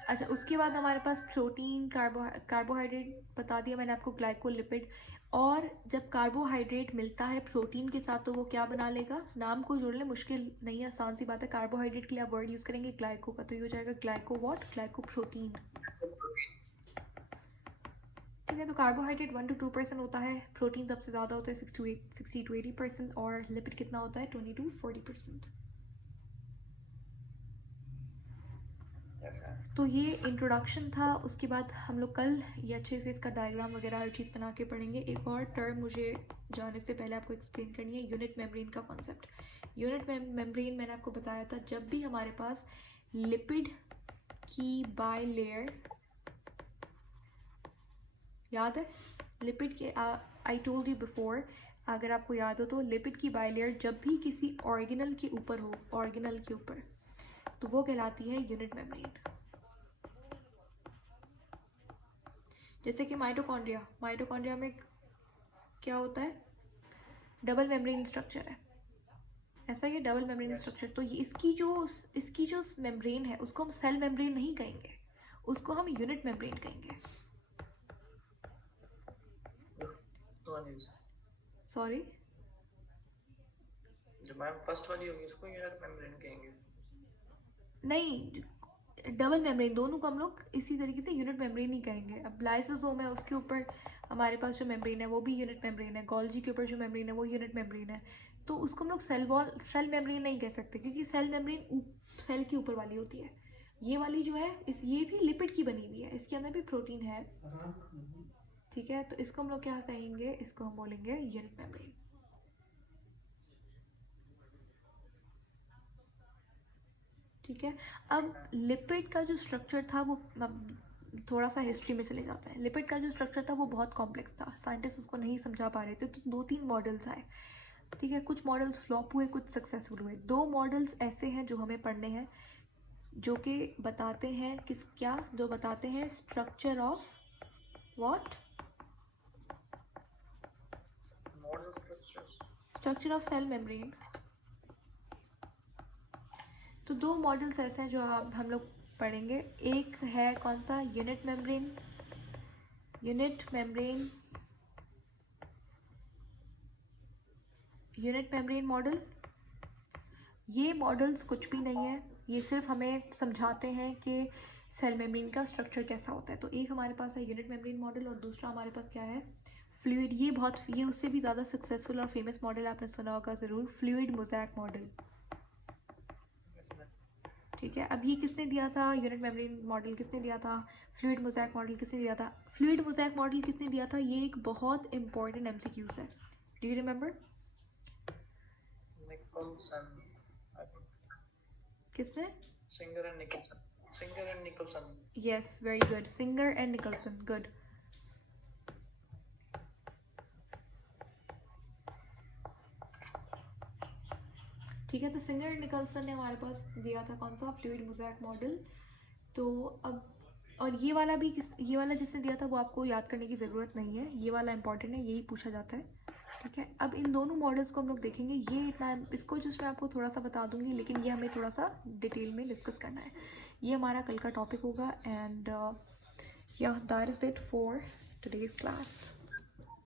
अच्छा, उसके बाद हमारे पास प्रोटीन, कार्बोहाइड्रेट बता दिया मैंने आपको, ग्लाइकोलिपिड। और जब कार्बोहाइड्रेट मिलता है प्रोटीन के साथ तो वो क्या बना लेगा? नाम को जोड़ ले, मुश्किल नहीं है, आसान सी बात है। कार्बोहाइड्रेट के लिए आप वर्ड यूज़ करेंगे ग्लाइको का, तो ये हो जाएगा ग्लाइको व्हाट? Glyco protein. ठीक है, तो कार्बोहाइड्रेट 1 to 2% होता है, प्रोटीन सबसे ज़्यादा होता है 60 to 80%, और लिपिड कितना होता है? 20 to 40%। तो ये इंट्रोडक्शन था। उसके बाद हम लोग कल ये अच्छे से इसका डायग्राम वगैरह हर चीज़ बना के पढ़ेंगे। एक और टर्म मुझे जाने से पहले आपको एक्सप्लेन करनी है, यूनिट मेम्ब्रेन का कॉन्सेप्ट। यूनिट मेम्ब्रेन मैंने आपको बताया था, जब भी हमारे पास लिपिड की बाय लेयर, याद है लिपिड के, आई टोल्ड यू बिफोर, अगर आपको याद हो तो, लिपिड की बाय लेयर जब भी किसी ऑर्गेनल के ऊपर हो, ऑर्गेनल के ऊपर, तो वो कहलाती है यूनिट मेम्ब्रेन। जैसे कि माइटोकॉन्ड्रिया में क्या होता है? डबल मेम्ब्रेन स्ट्रक्चर है, ऐसा ये डबल मेम्ब्रेन स्ट्रक्चर। तो ये इसकी जो मेम्ब्रेन है उसको हम सेल मेम्ब्रेन नहीं कहेंगे, उसको हम यूनिट मेम्ब्रेन कहेंगे। सॉरी, जो मैम फर्स्ट वाली होगी उसको यूनिट मेम्ब्रेन कहेंगे। नहीं, डबल मेम्ब्रेन दोनों को हम लोग इसी तरीके से यूनिट मेम्ब्रेन ही कहेंगे। अब लाइसोसोम है, उसके ऊपर हमारे पास जो मेम्ब्रेन है वो भी यूनिट मेम्ब्रेन है, गोल्जी के ऊपर जो मेम्ब्रेन है वो यूनिट मेम्ब्रेन है। तो उसको हम लोग सेल मेम्ब्रेन नहीं कह सकते, क्योंकि सेल मेम्ब्रेन सेल के ऊपर वाली होती है। ये वाली जो है ये भी लिपिड की बनी हुई है, इसके अंदर भी प्रोटीन है। ठीक है, तो इसको हम लोग क्या कहेंगे? इसको हम बोलेंगे यूनिट मेम्ब्रेन। ठीक है, अब लिपिड का जो स्ट्रक्चर था वो थोड़ा सा हिस्ट्री में चले जाते हैं। लिपिड का जो स्ट्रक्चर था वो बहुत कॉम्प्लेक्स था, साइंटिस्ट उसको नहीं समझा पा रहे थे, तो 2-3 मॉडल्स आए, ठीक है। कुछ मॉडल्स फ्लॉप हुए, कुछ सक्सेसफुल हुए। 2 मॉडल्स ऐसे हैं जो हमें पढ़ने हैं, जो कि बताते हैं जो बताते हैं structure of what, model structures. Structure of cell membrane. तो 2 मॉडल्स ऐसे हैं जो हम लोग पढ़ेंगे। एक है कौन सा, यूनिट मेम्ब्रेन मॉडल। ये मॉडल्स कुछ भी नहीं है, ये सिर्फ हमें समझाते हैं कि सेल मेम्ब्रेन का स्ट्रक्चर कैसा होता है। तो एक हमारे पास है यूनिट मेम्ब्रेन मॉडल और दूसरा हमारे पास क्या है, फ्लूइड। ये उससे भी ज़्यादा सक्सेसफुल और फेमस मॉडल आपने सुना होगा ज़रूर, फ्लूइड मोज़ैक मॉडल, ठीक है। अब ये किसने दिया था, यूनिट मेम्ब्रेन मॉडल किसने दिया था, फ्लूइड मोज़ैक मॉडल किसने दिया था? फ्लूइड मोज़ैक मॉडल किसने दिया था, ये एक बहुत इंपॉर्टेंट MCQs है। Do you remember? निकोलसन। किसने? Singer and Nicolson. Yes, very good, Singer and Nicolson, good. ठीक है, तो सिंगर निकल्सन ने हमारे पास दिया था कौन सा, फ्लूइड मोज़ैक मॉडल। तो अब और ये वाला जिसने दिया था वो आपको याद करने की ज़रूरत नहीं है, ये वाला इंपॉर्टेंट है, यही पूछा जाता है, ठीक है। अब इन दोनों मॉडल्स को हम लोग देखेंगे, ये इतना इसको जस्ट मैं आपको थोड़ा सा बता दूंगी, लेकिन ये हमें थोड़ा सा डिटेल में डिस्कस करना है। ये हमारा कल का टॉपिक होगा, एंड या that is it for today's class.